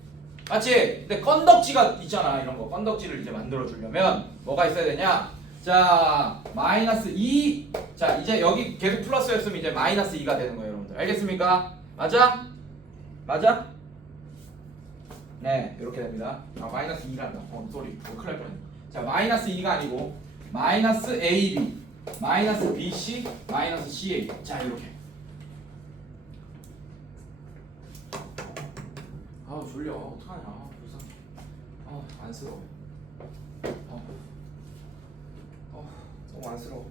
맞지? 근데 건덕지가 있잖아. 이런 거 건덕지를 이제 만들어 주려면 뭐가 있어야 되냐? 자 마이너스 2. 자 이제 여기 계속 플러스였으면 이제 마이너스 2가 되는 거예요 여러분들. 알겠습니까? 맞아? 맞아? 네 이렇게 됩니다. 아 마이너스 2란다. 쏘리 큰일 날 뻔했네. 자 마이너스 2가 아니고 마이너스 AB 마이너스 BC 마이너스 CA. 자 이렇게. 아우 졸려. 어떡하냐. 벌써. 안쓰러워. 너무 안쓰러워.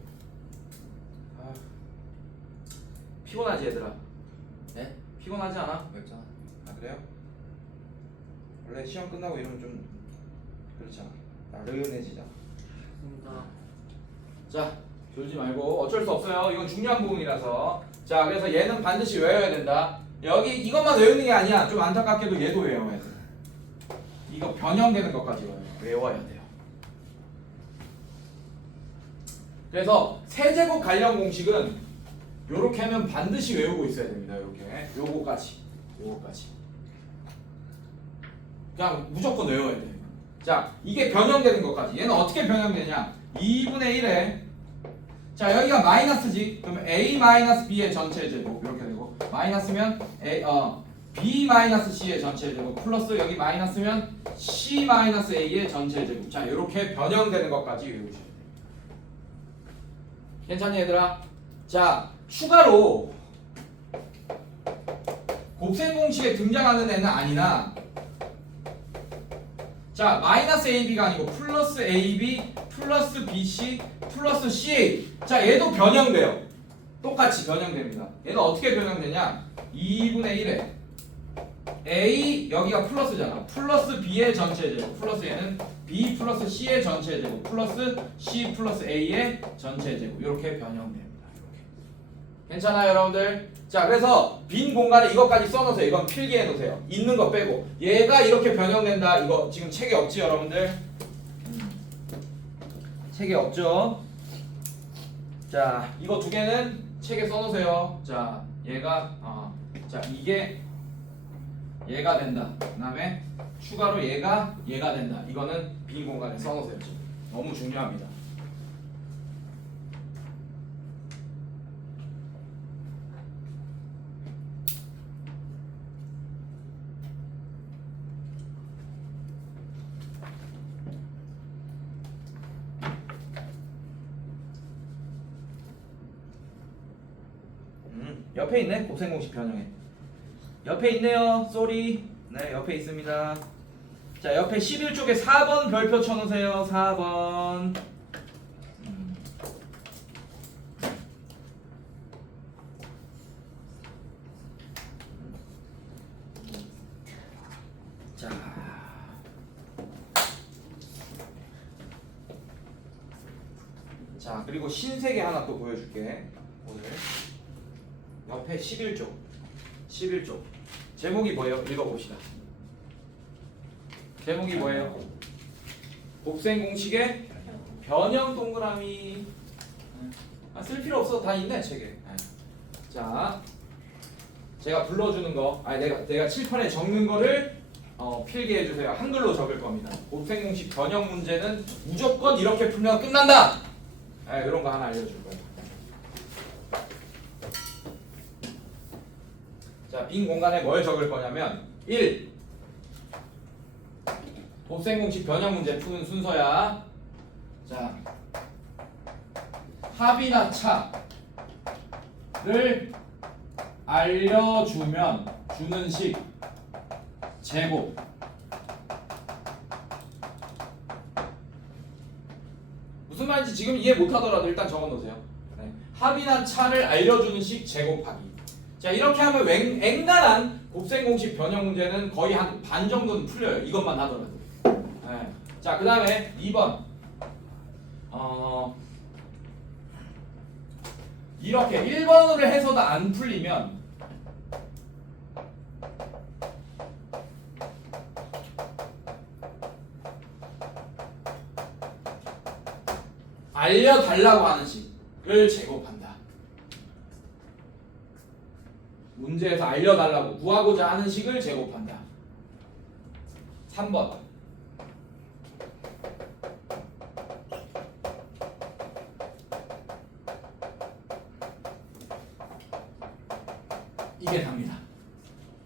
피곤하지 얘들아? 네? 피곤하지 않아? 맵잖아. 아 그래요? 원래 시험 끝나고 이러면 좀 그렇잖아. 나른해지잖아. 자 졸지 말고 어쩔 수 없어요. 이건 중요한 부분이라서. 자 그래서 얘는 반드시 외워야 된다. 여기 이것만 외우는 게 아니야. 좀 안타깝게도 얘도 외워야 돼. 이거 변형되는 것까지 외워야 돼요. 그래서 세제곱 관련 공식은 요렇게 하면 반드시 외우고 있어야 됩니다. 요렇게 요거까지 그냥 무조건 외워야 돼요. 자 이게 변형되는 것까지. 얘는 어떻게 변형되냐? 2분의 1에 자 여기가 마이너스지. 그러면 a 마이너스 b의 전체 제곱 이렇게 되고 마이너스면 b 마이너스 c의 전체 제곱 플러스 여기 마이너스면 c 마이너스 a의 전체 제곱. 자 이렇게 변형되는 것까지 외우셔야 돼요. 괜찮니 얘들아? 자 추가로 곱셈 공식에 등장하는 애는 아니나 자 마이너스 AB가 아니고 플러스 AB 플러스 BC 플러스 CA. 자 얘도 변형돼요. 똑같이 변형됩니다. 얘는 어떻게 변형되냐? 2분의 1에 A 여기가 플러스잖아. 플러스 B의 전체 제곱 플러스 얘는 B 플러스 C의 전체 제곱 플러스 C 플러스 A의 전체 제곱 이렇게 변형됩니다. 이렇게. 괜찮아요 여러분들? 자 그래서 빈 공간에 이것까지 써놓으세요. 이건 필기해 놓으세요. 있는 거 빼고. 얘가 이렇게 변형된다. 이거 지금 책에 없지 여러분들? 책에 없죠? 자 이거 두 개는 책에 써놓으세요. 자 얘가 자 이게 얘가 된다. 그 다음에 추가로 얘가 된다. 이거는 빈 공간에 써놓으세요. 지금. 너무 중요합니다. 옆에 있네. 곱셈 공식 변형에. 옆에 있네요. 쏘리. 네, 옆에 있습니다. 자, 옆에 11쪽에 4번 별표 쳐놓으세요. 4번. 자, 그리고 신세계 하나 또 보여줄게. 오늘. 옆에 11쪽. 제목이 뭐예요? 읽어봅시다. 제목이 뭐예요? 곱셈 공식의 변형 동그라미. 쓸 필요 없어. 다 있네 책에. 자, 제가 불러주는 거, 내가 칠판에 적는 거를 필기해 주세요. 한글로 적을 겁니다. 곱셈 공식 변형 문제는 무조건 이렇게 풀면 끝난다. 이런 거 하나 알려줄 거예요. 자, 빈 공간에 뭘 적을 거냐면 1. 곱셈 공식 변형 문제 푸는 순서야. 자, 합이나 차를 알려주면 주는 식 제곱. 무슨 말인지 지금 이해 못하더라도 일단 적어놓으세요. 네. 합이나 차를 알려주는 식 제곱하기. 자, 이렇게 하면 앵간한 곱셈 공식 변형 문제는 거의 한 반 정도는 풀려요. 이것만 하더라도. 네. 자, 그 다음에 2번. 이렇게 1번으로 해서도 안 풀리면 알려달라고 하는 식을 제곱한다. 문제에서 알려달라고 구하고자 하는 식을 제곱한다. 3번. 이게 답니다.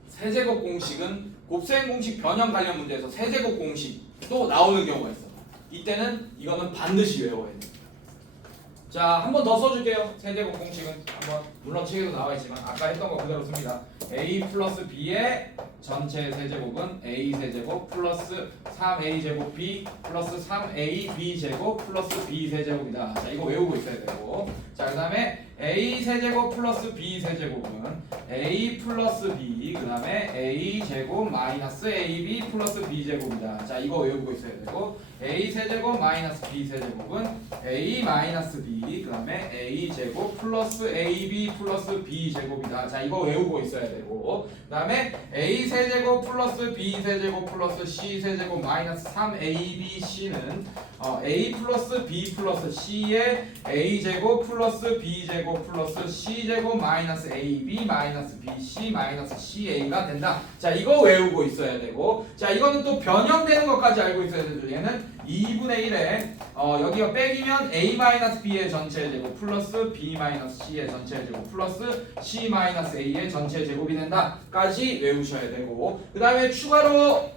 세제곱 공식은 곱셈 공식 변형 관련 문제에서 세제곱 공식도 나오는 경우가 있어. 이때는 이거는 반드시 외워야 돼. 자, 한 번 더 써줄게요. 세제곱 공식은 한번 물론 책에도 나와 있지만 아까 했던 거 그대로 씁니다. a 플러스 b의 전체 세제곱은 a 세제곱 플러스 3a 제곱 b 플러스 3ab 제곱 플러스 b 세제곱이다. 자, 이거 외우고 있어야 되고. 자, 그다음에 a 세제곱 플러스 b 세제곱은 a 플러스 b 그다음에 a 제곱 마이너스 ab 플러스 b 제곱이다. 자, 이거 외우고 있어야 되고. a 세제곱 마이너스 b 세제곱은 a 마이너스 b 그다음에 a 제곱 플러스 ab 플러스 b 제곱이다. 자, 이거 외우고 있어야 되고. 그다음에 a 세제곱 플러스 b 세제곱 플러스 c 세제곱 마이너스 3abc는 a 플러스 b 플러스 c의 a 제곱 플러스 b 제곱 플러스 c 제곱 마이너스 ab 마이너스 bc 마이너스 ca가 된다. 자, 이거 외우고 있어야 되고. 자, 이거는 또 변형되는 것까지 알고 있어야 되죠. 얘는 2분의 1에 여기가 빼기면 a 마이너스 b의 전체 제곱 플러스 b 마이너스 c의 전체 제곱 플러스 c 마이너스 a의 전체 제곱이 된다까지 외우셔야 되고. 그 다음에 추가로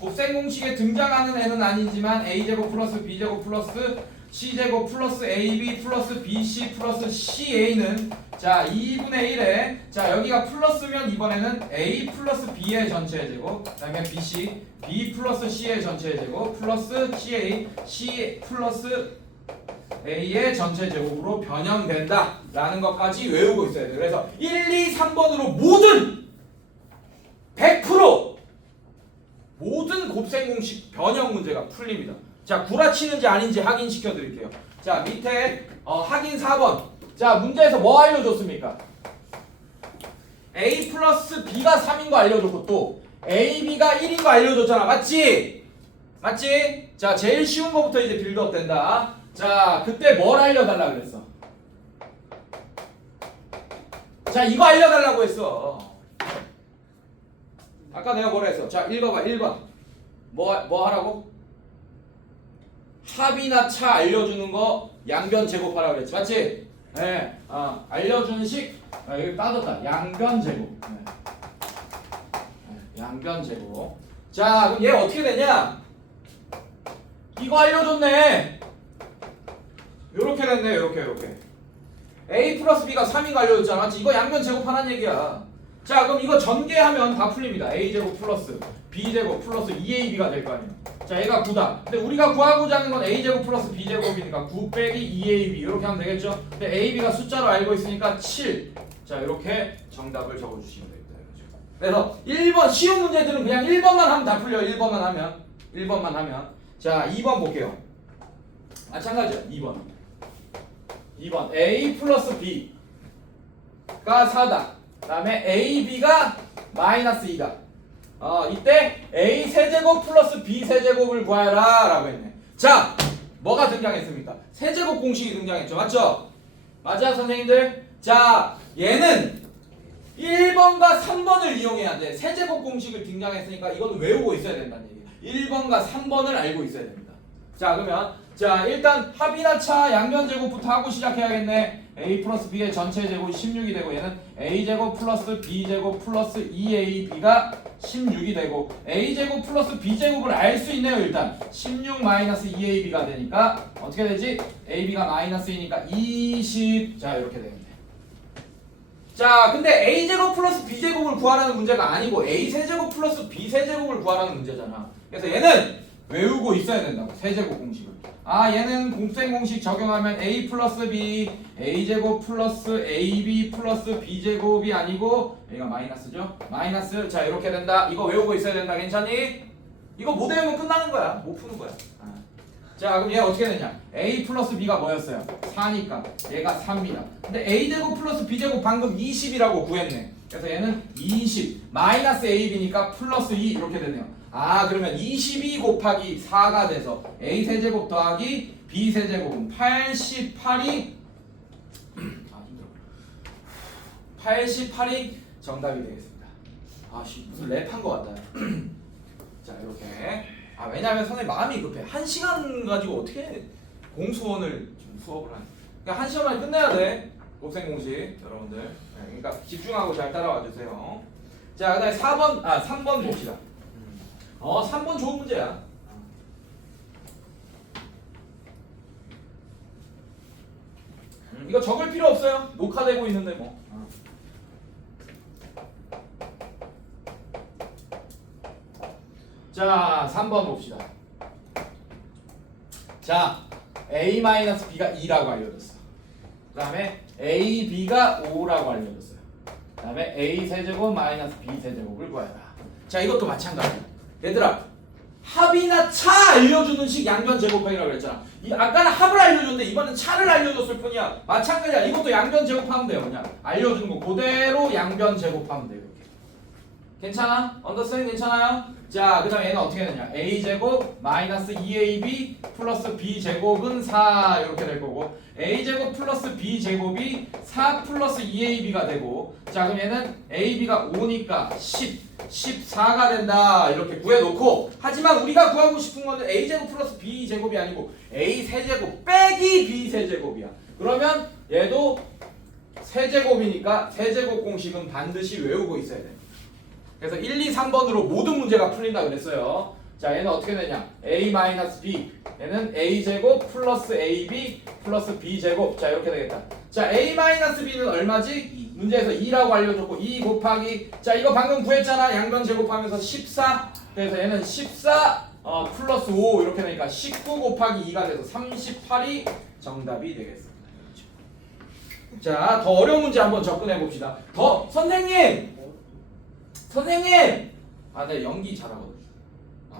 곱셈 공식에 등장하는 애는 아니지만 a제곱 플러스 b제곱 플러스 c제곱 플러스 ab 플러스 bc 플러스 ca는 자 2분의 1에 자 여기가 플러스면 이번에는 a 플러스 b의 전체 제곱 그 다음에 bc b 플러스 c의 전체 제곱 플러스 c 플러스 a의 전체 제곱으로 변형된다 라는 것까지 외우고 있어야 돼요. 그래서 1, 2, 3번으로 모든 곱셈 공식 변형 문제가 풀립니다. 자, 구라치는지 아닌지 확인시켜 드릴게요. 자, 밑에 확인 4번. 자, 문제에서 뭐 알려줬습니까? a 플러스 b가 3인 거 알려줬고 또 ab가 1인 거 알려줬잖아. 맞지? 맞지? 자, 제일 쉬운 거부터 이제 빌드업 된다. 자, 그때 뭘 알려달라 그랬어? 자, 이거 알려달라고 했어. 아까 내가 뭐라 했어? 자, 읽어봐. 1번. 뭐 하라고? 합이나 차 알려주는 거 양변 제곱하라고 그랬지. 맞지? 네. 알려주는 식 여기 따졌다. 양변 제곱. 네. 양변 제곱. 자, 그럼 얘 어떻게 되냐? 이거 알려줬네. 요렇게 됐네. 요렇게. a 플러스 b가 3인 거 알려줬잖아. 맞지? 이거 양변 제곱하라는 얘기야. 자, 그럼 이거 전개하면 다 풀립니다. a제곱 플러스 b제곱 플러스 2ab가 될 거 아니에요. 자, 얘가 9다. 근데 우리가 구하고자 하는 건 a제곱 플러스 b제곱이니까 9 빼기 2ab 이렇게 하면 되겠죠? 근데 ab가 숫자로 알고 있으니까 7. 자, 이렇게 정답을 적어주시면 됩니다. 그래서 1번 쉬운 문제들은 그냥 1번만 하면 다 풀려요. 1번만 하면. 자, 2번 볼게요. 마찬가지야. 2번 a 플러스 b가 4다. 그 다음에 ab가 마이너스 2다. 이때 a 세제곱 플러스 b 세제곱을 구하라 라고 했네. 자, 뭐가 등장했습니까? 세제곱 공식이 등장했죠. 맞죠? 맞아 선생님들? 자, 얘는 1번과 3번을 이용해야 돼. 세제곱 공식을 등장했으니까 이건 외우고 있어야 된다는 얘기예요. 1번과 3번을 알고 있어야 됩니다. 자, 그러면 자, 일단 합이나 차 양변 제곱부터 하고 시작해야겠네. a 플러스 b의 전체 제곱이 16이 되고 얘는 a제곱 플러스 b제곱 플러스 2ab가 16이 되고 a제곱 플러스 b제곱을 알 수 있네요. 일단 16 마이너스 2ab가 되니까 어떻게 되지? ab가 마이너스 2니까 20. 자, 이렇게 되겠네. 자, 근데 a제곱 플러스 b제곱을 구하라는 문제가 아니고 a 세제곱 플러스 b 세제곱을 구하라는 문제잖아. 그래서 얘는 외우고 있어야 된다고. 세제곱 공식을. 얘는 곱셈 공식 적용하면 a 플러스 b a제곱 플러스 ab 플러스 b제곱이 아니고 얘가 마이너스죠? 마이너스. 자, 이렇게 된다. 이거 외우고 있어야 된다. 괜찮니? 이거 못 외우면 끝나는 거야. 못 푸는 거야. 자, 그럼 얘가 어떻게 되냐? a 플러스 b가 뭐였어요? 4니까 얘가 3입니다. 근데 a제곱 플러스 b제곱 방금 20이라고 구했네. 그래서 얘는 20 마이너스 ab니까 플러스 2 이렇게 되네요. 그러면 22 곱하기 4가 돼서 a 세제곱 더하기 b 세제곱은 88이 88이 정답이 되겠습니다. 무슨 랩한 것 같다. 자, 이렇게. 왜냐면 선생님 마음이 급해. 1시간 가지고 어떻게 공수원을 좀 수업을 하냐. 그러니까 1시간 만에 끝내야 돼. 곱셈 공식 여러분들. 네, 그러니까 집중하고 잘 따라와 주세요. 자, 그다음에 3번 봅시다. 3번 좋은 문제야. 이거 적을 필요 없어요. 녹화되고 있는데 뭐. 자, 3번 봅시다. 자, a-b가 2라고 알려졌어. 그 다음에 ab가 5라고 알려졌어요. 그 다음에 a 세제곱 마이너스 b 세제곱을 구해라. 자, 이것도 마찬가지야. 얘들아, 합이나 차 알려주는 식 양변 제곱하기라고 그랬잖아. 아까는 합을 알려줬는데 이번엔 차를 알려줬을 뿐이야. 마찬가지야. 이것도 양변 제곱하면 돼요. 그냥 알려주는 거 그대로 양변 제곱하면 돼요. 이렇게. 괜찮아? 언더스탠딩 괜찮아요? 자, 그 다음에 얘는 어떻게 되냐? a제곱 마이너스 2ab 플러스 b제곱은 4 이렇게 될 거고, a제곱 플러스 b제곱이 4 플러스 2ab가 되고, 자, 그럼 얘는 ab가 5니까 10 14가 된다 이렇게 구해놓고, 하지만 우리가 구하고 싶은 거는 a제곱 플러스 b제곱이 아니고 a 세제곱 빼기 b 세제곱이야. 그러면 얘도 세제곱이니까 세제곱 공식은 반드시 외우고 있어야 돼. 그래서 1, 2, 3번으로 모든 문제가 풀린다 그랬어요. 자, 얘는 어떻게 되냐? a-b 얘는 a제곱 플러스 ab 플러스 b제곱. 자, 이렇게 되겠다. 자, a-b는 얼마지? 문제에서 2라고 알려줬고 2 곱하기, 자, 이거 방금 구했잖아. 양변 제곱하면서 14. 그래서 얘는 14 플러스 5 이렇게 되니까 19 곱하기 2가 돼서 38이 정답이 되겠습니다. 자, 더 어려운 문제 한번 접근해 봅시다. 선생님! 내 연기 잘하거든.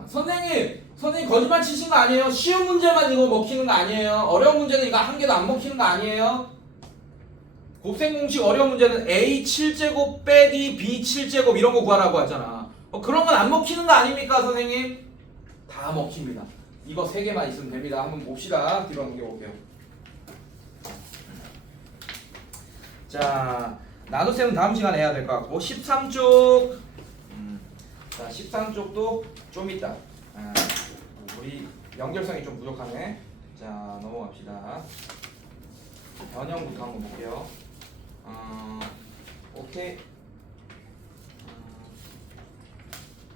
선생님 거짓말 치신 거 아니에요? 쉬운 문제만 이거 먹히는 거 아니에요? 어려운 문제는 이거 한 개도 안 먹히는 거 아니에요? 곱셈 공식 어려운 문제는 a 7제곱 빼기 b 7제곱 이런 거 구하라고 하잖아. 그런 건 안 먹히는 거 아닙니까, 선생님? 다 먹힙니다. 이거 3개만 있으면 됩니다. 한번 봅시다. 뒤로 넘겨볼게요. 자, 나눗셈은 다음 시간에 해야 될 것 같고, 13쪽. 자, 13쪽도 좀 있다. 우리 연결성이 좀 부족하네. 자, 넘어갑시다. 변형부터 한번 볼게요. 오케이.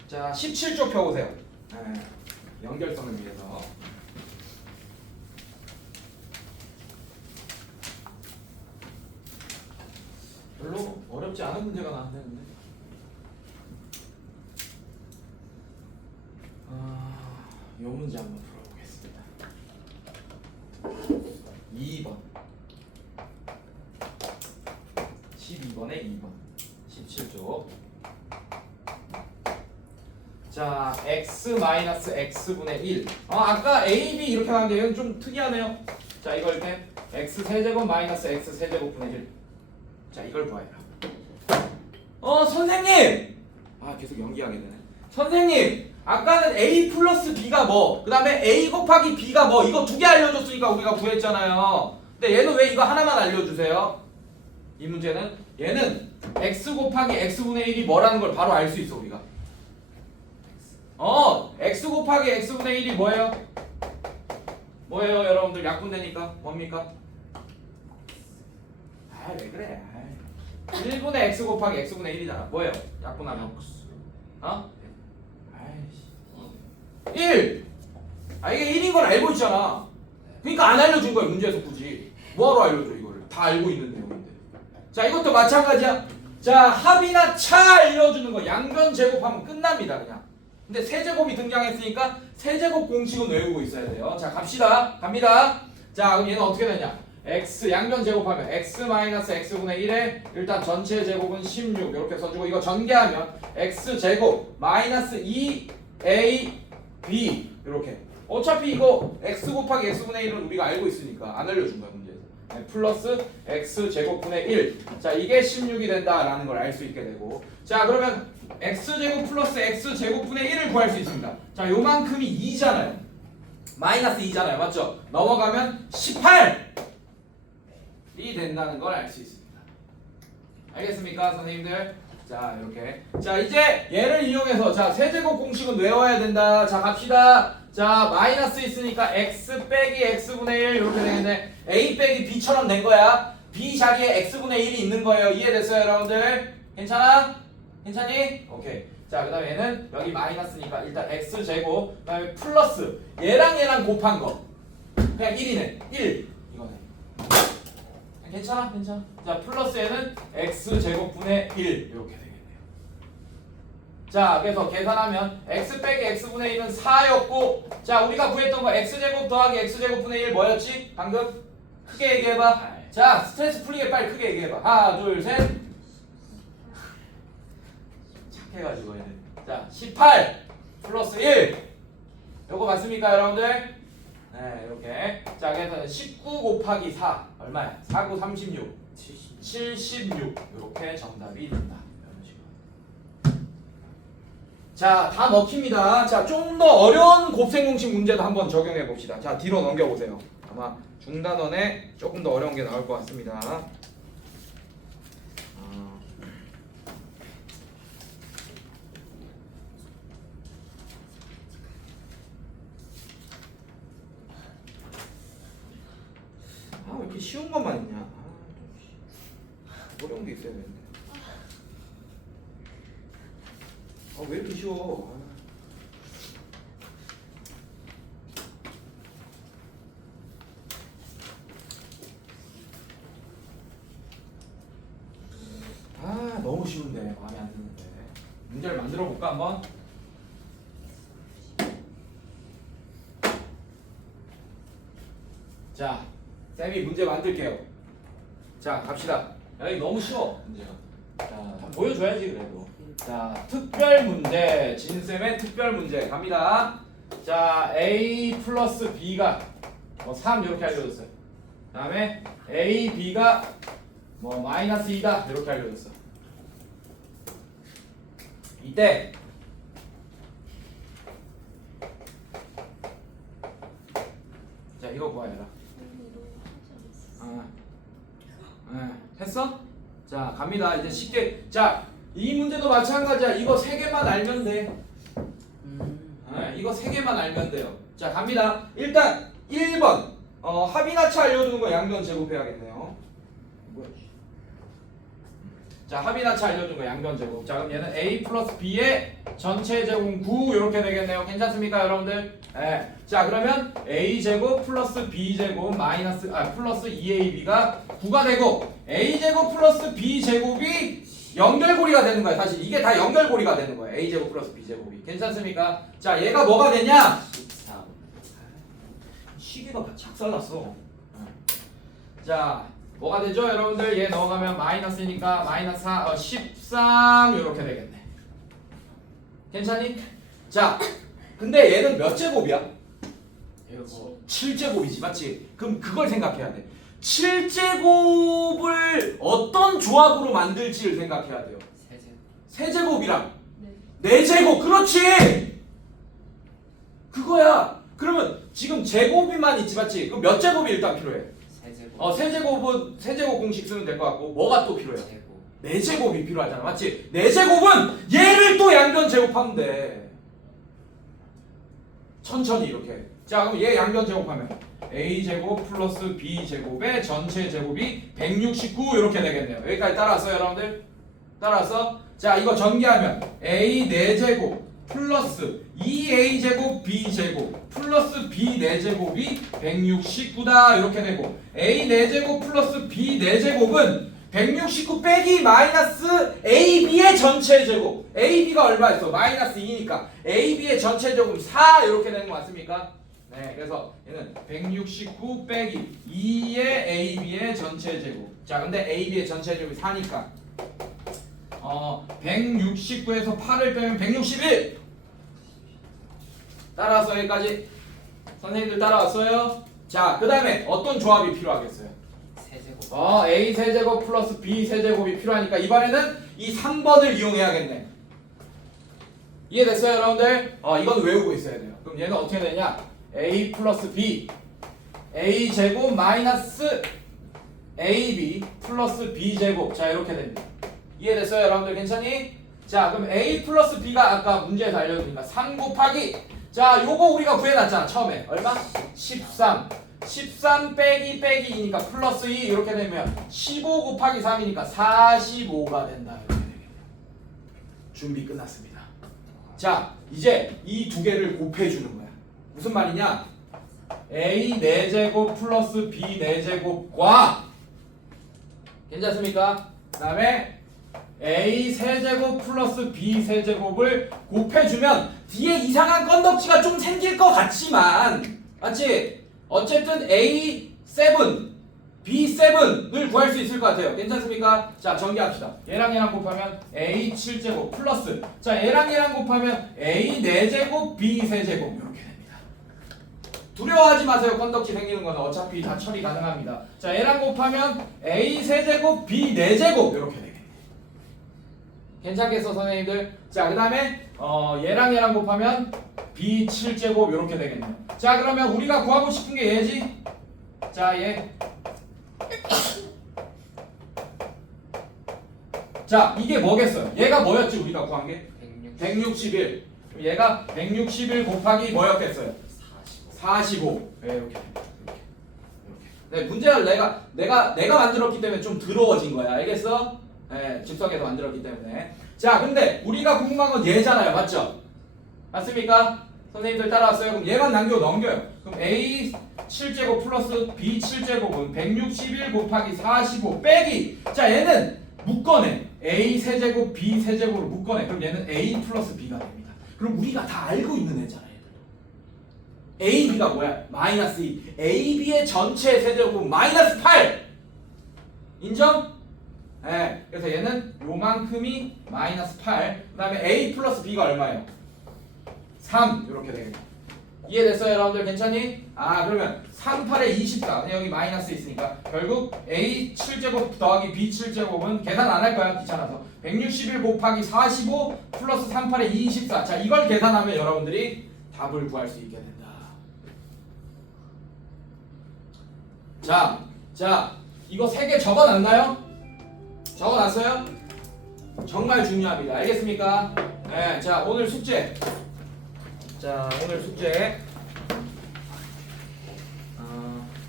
자, 17쪽 펴보세요. 연결성을 위해서. 별로 어렵지 않은 문제가 나왔는데. 이 문제 한번 풀어보겠습니다. 2번 12번에 2번 17쪽. 자, x-x분의 1. 아까 a, b 이렇게 나왔는데 이건 좀 특이하네요. 자, 이걸 때 x 세제곱 마이너스 x 세제곱분의 1. 자, 이걸 구해라. 선생님! 계속 연기하게 되네. 선생님! 아까는 a 플러스 b가 뭐, 그 다음에 a 곱하기 b가 뭐, 이거 2개 알려줬으니까 우리가 구했잖아요. 근데 얘는 왜 이거 하나만 알려주세요? 이 문제는 얘는 x 곱하기 x분의 1이 뭐라는 걸 바로 알 수 있어 우리가. x 곱하기 x분의 1이 뭐예요? 뭐예요 여러분들? 약분되니까 뭡니까? 왜 그래? 1분의 x 곱하기 x분의 1이잖아. 뭐예요? 약분하면 1! 이게 1인 걸 알고 있잖아. 그러니까 안 알려준 거야 문제에서 굳이. 뭐하러 알려줘 이거를. 다 알고 있는 내용인데. 자, 이것도 마찬가지야. 자, 합이나 차 알려주는 거 양변 제곱하면 끝납니다 그냥. 근데 세제곱이 등장했으니까 세제곱 공식은 외우고 있어야 돼요. 자, 갑니다. 자, 그럼 얘는 어떻게 되냐? x 양변 제곱하면 x 마이너스 x분의 1에 일단 전체 제곱은 16 이렇게 써주고, 이거 전개하면 x 제곱 마이너스 2a b 이렇게. 어차피 이거 x 곱하기 x분의 1은 우리가 알고 있으니까 안 알려준 거야 문제에서. 플러스 x 제곱분의 1. 자, 이게 16이 된다라는 걸 알 수 있게 되고, 자, 그러면 x 제곱 플러스 x 제곱분의 1을 구할 수 있습니다. 자, 요만큼이 2잖아요. 마이너스 2잖아요. 맞죠? 넘어가면 18이 된다는 걸 알 수 있습니다. 알겠습니까, 선생님들? 자, 이렇게. 자, 이제 얘를 이용해서 자, 세제곱 공식은 외워야 된다. 자, 갑시다. 자, 마이너스 있으니까 x 빼기 x분의 1 이렇게 되겠네. a 빼기 b처럼 된 거야. b 자리에 x분의 1이 있는 거예요. 이해됐어요 여러분들? 괜찮아? 괜찮니? 오케이. 자 그 다음에 얘는 여기 마이너스니까 일단 x제곱 그 다음에 플러스 얘랑 곱한 거 그냥 1이네. 1 이거네. 괜찮아? 괜찮아. 자 플러스 얘는 x제곱분의 1 이렇게 되겠네요. 자 그래서 계산하면 x 빼기 x분의 1은 4였고 자 우리가 구했던 거 x제곱 더하기 x제곱분의 1 뭐였지? 방금? 크게 얘기해봐. 자 스트레스 풀리게 빨리 크게 얘기해봐. 하나 둘 셋. 착해가지고 얘는. 자 18 플러스 1 요거 맞습니까 여러분들? 네 이렇게. 자 그래서 19 곱하기 4 얼마야? 4, 9, 36 76 이렇게 정답이 된다. 이런 식으로. 자 다 먹힙니다. 자 좀 더 어려운 곱셈공식 문제도 한번 적용해 봅시다. 자 뒤로 넘겨보세요. 아마 중단원에 조금 더 어려운 게 나올 것 같습니다. 왜 이렇게 쉬운 것만 있냐? 어려운 게 있어야 되는데. 왜 이렇게 쉬워? 너무 쉬운데 마음에 안 드는데. 문제를 만들어 볼까 한번? 자, 쌤이 문제 만들게요. 자, 갑시다. 여기 너무 쉬워 문제가. 자, 보여줘야지 그래도. 자, 특별 문제. 진쌤의 특별 문제 갑니다. 자, a 플러스 b가 3 이렇게 알려줬어요. 그다음에 a, b가 마이너스 2다 이렇게 알려줬어. 이때 자 이거 구하여라. 했어? 자 갑니다. 이제 쉽게. 자 이 문제도 마찬가지야. 이거 3개만 알면 돼. 이거 3개만 알면 돼요. 자 갑니다. 일단 1번 합이나차 알려주는 거 양변 제곱해야겠네요. 뭐야? 자 합이나차 알려준 거 양변 제곱. 자 그럼 얘는 a 플러스 b의 전체 제곱 9 이렇게 되겠네요. 괜찮습니까 여러분들? 네. 자 그러면 a 제곱 플러스 b 제곱 플러스 2ab가 9가 되고 a 제곱 플러스 b 제곱이 연결고리가 되는 거야. 사실 이게 다 연결고리가 되는 거야. a 제곱 플러스 b 제곱이. 괜찮습니까? 자 얘가 뭐가 되냐? 13 시계가 작살났어. 자 뭐가 되죠 여러분들? 얘 넣어가면 마이너스니까 마이너스 13 이렇게 되겠네. 괜찮니? 자 근데 얘는 몇 제곱이야? 이거 7제곱이지 맞지? 그럼 그걸 생각해야 돼. 7제곱을 어떤 조합으로 만들지를 생각해야 돼요. 세제곱 3제곱이랑 4제곱. 그렇지 그거야. 그러면 지금 제곱이만 있지 맞지? 그럼 몇 제곱이 일단 필요해? 세제곱 세제곱 공식 쓰면 될 것 같고 뭐가 또 필요해요? 제곱 4제곱이 필요하잖아 맞지? 4제곱은 얘를 또 양변 제곱하면 돼. 천천히 이렇게. 자 그럼 얘 양변 제곱하면 a제곱 플러스 b제곱의 전체 제곱이 169 이렇게 되겠네요. 여기까지 따라왔어요 여러분들? 따라왔어? 자 이거 전개하면 a 4제곱 플러스 2a제곱 b제곱 플러스 b 4제곱이 169다 이렇게 되고 a 4제곱 플러스 b 4제곱은 169 빼기 마이너스 ab의 전체 제곱. ab가 얼마였어? 마이너스 2니까 ab의 전체 제곱 4 이렇게 되는 거 맞습니까? 네 그래서 얘는 169 빼기 2의 ab의 전체 제곱. 자 근데 ab의 전체 제곱이 4니까 169에서 8을 빼면 161. 따라서 여기까지 선생님들 따라왔어요? 자 그 다음에 어떤 조합이 필요하겠어요? 세제곱 a 세제곱 플러스 b 세제곱이 필요하니까 이번에는 이 3번을 이용해야겠네. 이해됐어요 여러분들? 이건 외우고 있어야 돼요. 그럼 얘는 어떻게 되냐? a 플러스 b a 제곱 마이너스 ab 플러스 b 제곱. 자 이렇게 됩니다. 이해됐어요 여러분들? 괜찮니? 자 그럼 a 플러스 b가 아까 문제에서 알려주니까 3 곱하기 자 요거 우리가 구해놨잖아 처음에. 얼마? 13. 13 빼기 2니까 플러스 2 이렇게 되면 15 곱하기 3이니까 45가 된다. 이렇게 되겠네요. 준비 끝났습니다. 자, 이제 이 두 개를 곱해주는 거야. 무슨 말이냐? A 4제곱 플러스 B 4제곱과 괜찮습니까? 그 다음에 A 세제곱 플러스 B 세제곱을 곱해주면 뒤에 이상한 건덕지가 좀 생길 것 같지만 맞지? 어쨌든 A7, B7을 구할 수 있을 것 같아요. 괜찮습니까? 자, 전개합시다. 얘랑 얘랑 곱하면 A7제곱 플러스 자, 얘랑 얘랑 곱하면 A 4제곱 B 세제곱 이렇게 됩니다. 두려워하지 마세요. 건덕지 생기는 거는 어차피 다 처리 가능합니다. 자, 얘랑 곱하면 A 세제곱 B 4제곱 이렇게 되겠네요. 괜찮겠어 선생님들? 자, 그 다음에 얘랑 얘랑 곱하면 B 7제곱 이렇게 되겠네요. 자, 그러면 우리가 구하고 싶은 게 얘지? 자, 얘. 자, 이게 뭐겠어요? 얘가 뭐였지 우리가 구한 게? 161. 얘가 161 곱하기 뭐였겠어요? 45. 네, 이렇게. 네, 문제를 내가 만들었기 때문에 좀 더러워진 거야. 알겠어? 네, 즉석에서 만들었기 때문에. 자, 근데 우리가 궁금한 건 얘잖아요. 맞죠? 맞습니까? 선생님들 따라왔어요? 그럼 얘만 넘겨요. 그럼 A 7제곱 플러스 B 7제곱은 161 곱하기 45 빼기. 자, 얘는 묶어내. A 세제곱 B 세제곱으로 묶어내. 그럼 얘는 A 플러스 B가 됩니다. 그럼 우리가 다 알고 있는 애잖아. A, B가 뭐야? 마이너스 2. A, B의 전체 세제곱은 마이너스 8. 인정? 네. 그래서 얘는 요만큼이 마이너스 8. 그 다음에 A 플러스 B가 얼마예요? 3. 이렇게 되겠네. 이해됐어요 여러분들? 괜찮니? 아, 그러면 3, 8에 24. 여기 마이너스 있으니까 결국 A 7제곱 더하기 B 7제곱은 계산 안 할 거야. 귀찮아서. 161 곱하기 45 플러스 3, 8에 24. 자, 이걸 계산하면 여러분들이 답을 구할 수 있게 된다. 자, 이거 3개 적어놨나요? 적어놨어요? 정말 중요합니다. 알겠습니까? 네, 자, 오늘 숙제. 자, 오늘 숙제.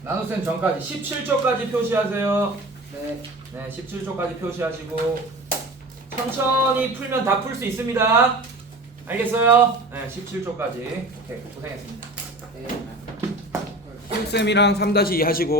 나눗셈 전까지 17초까지 표시하세요. 네. 네, 17초까지 표시하시고 천천히 풀면 다 풀 수 있습니다. 알겠어요? 네, 17초까지. 오케이, 고생했습니다. 네. 쌤이랑 3-2 하시고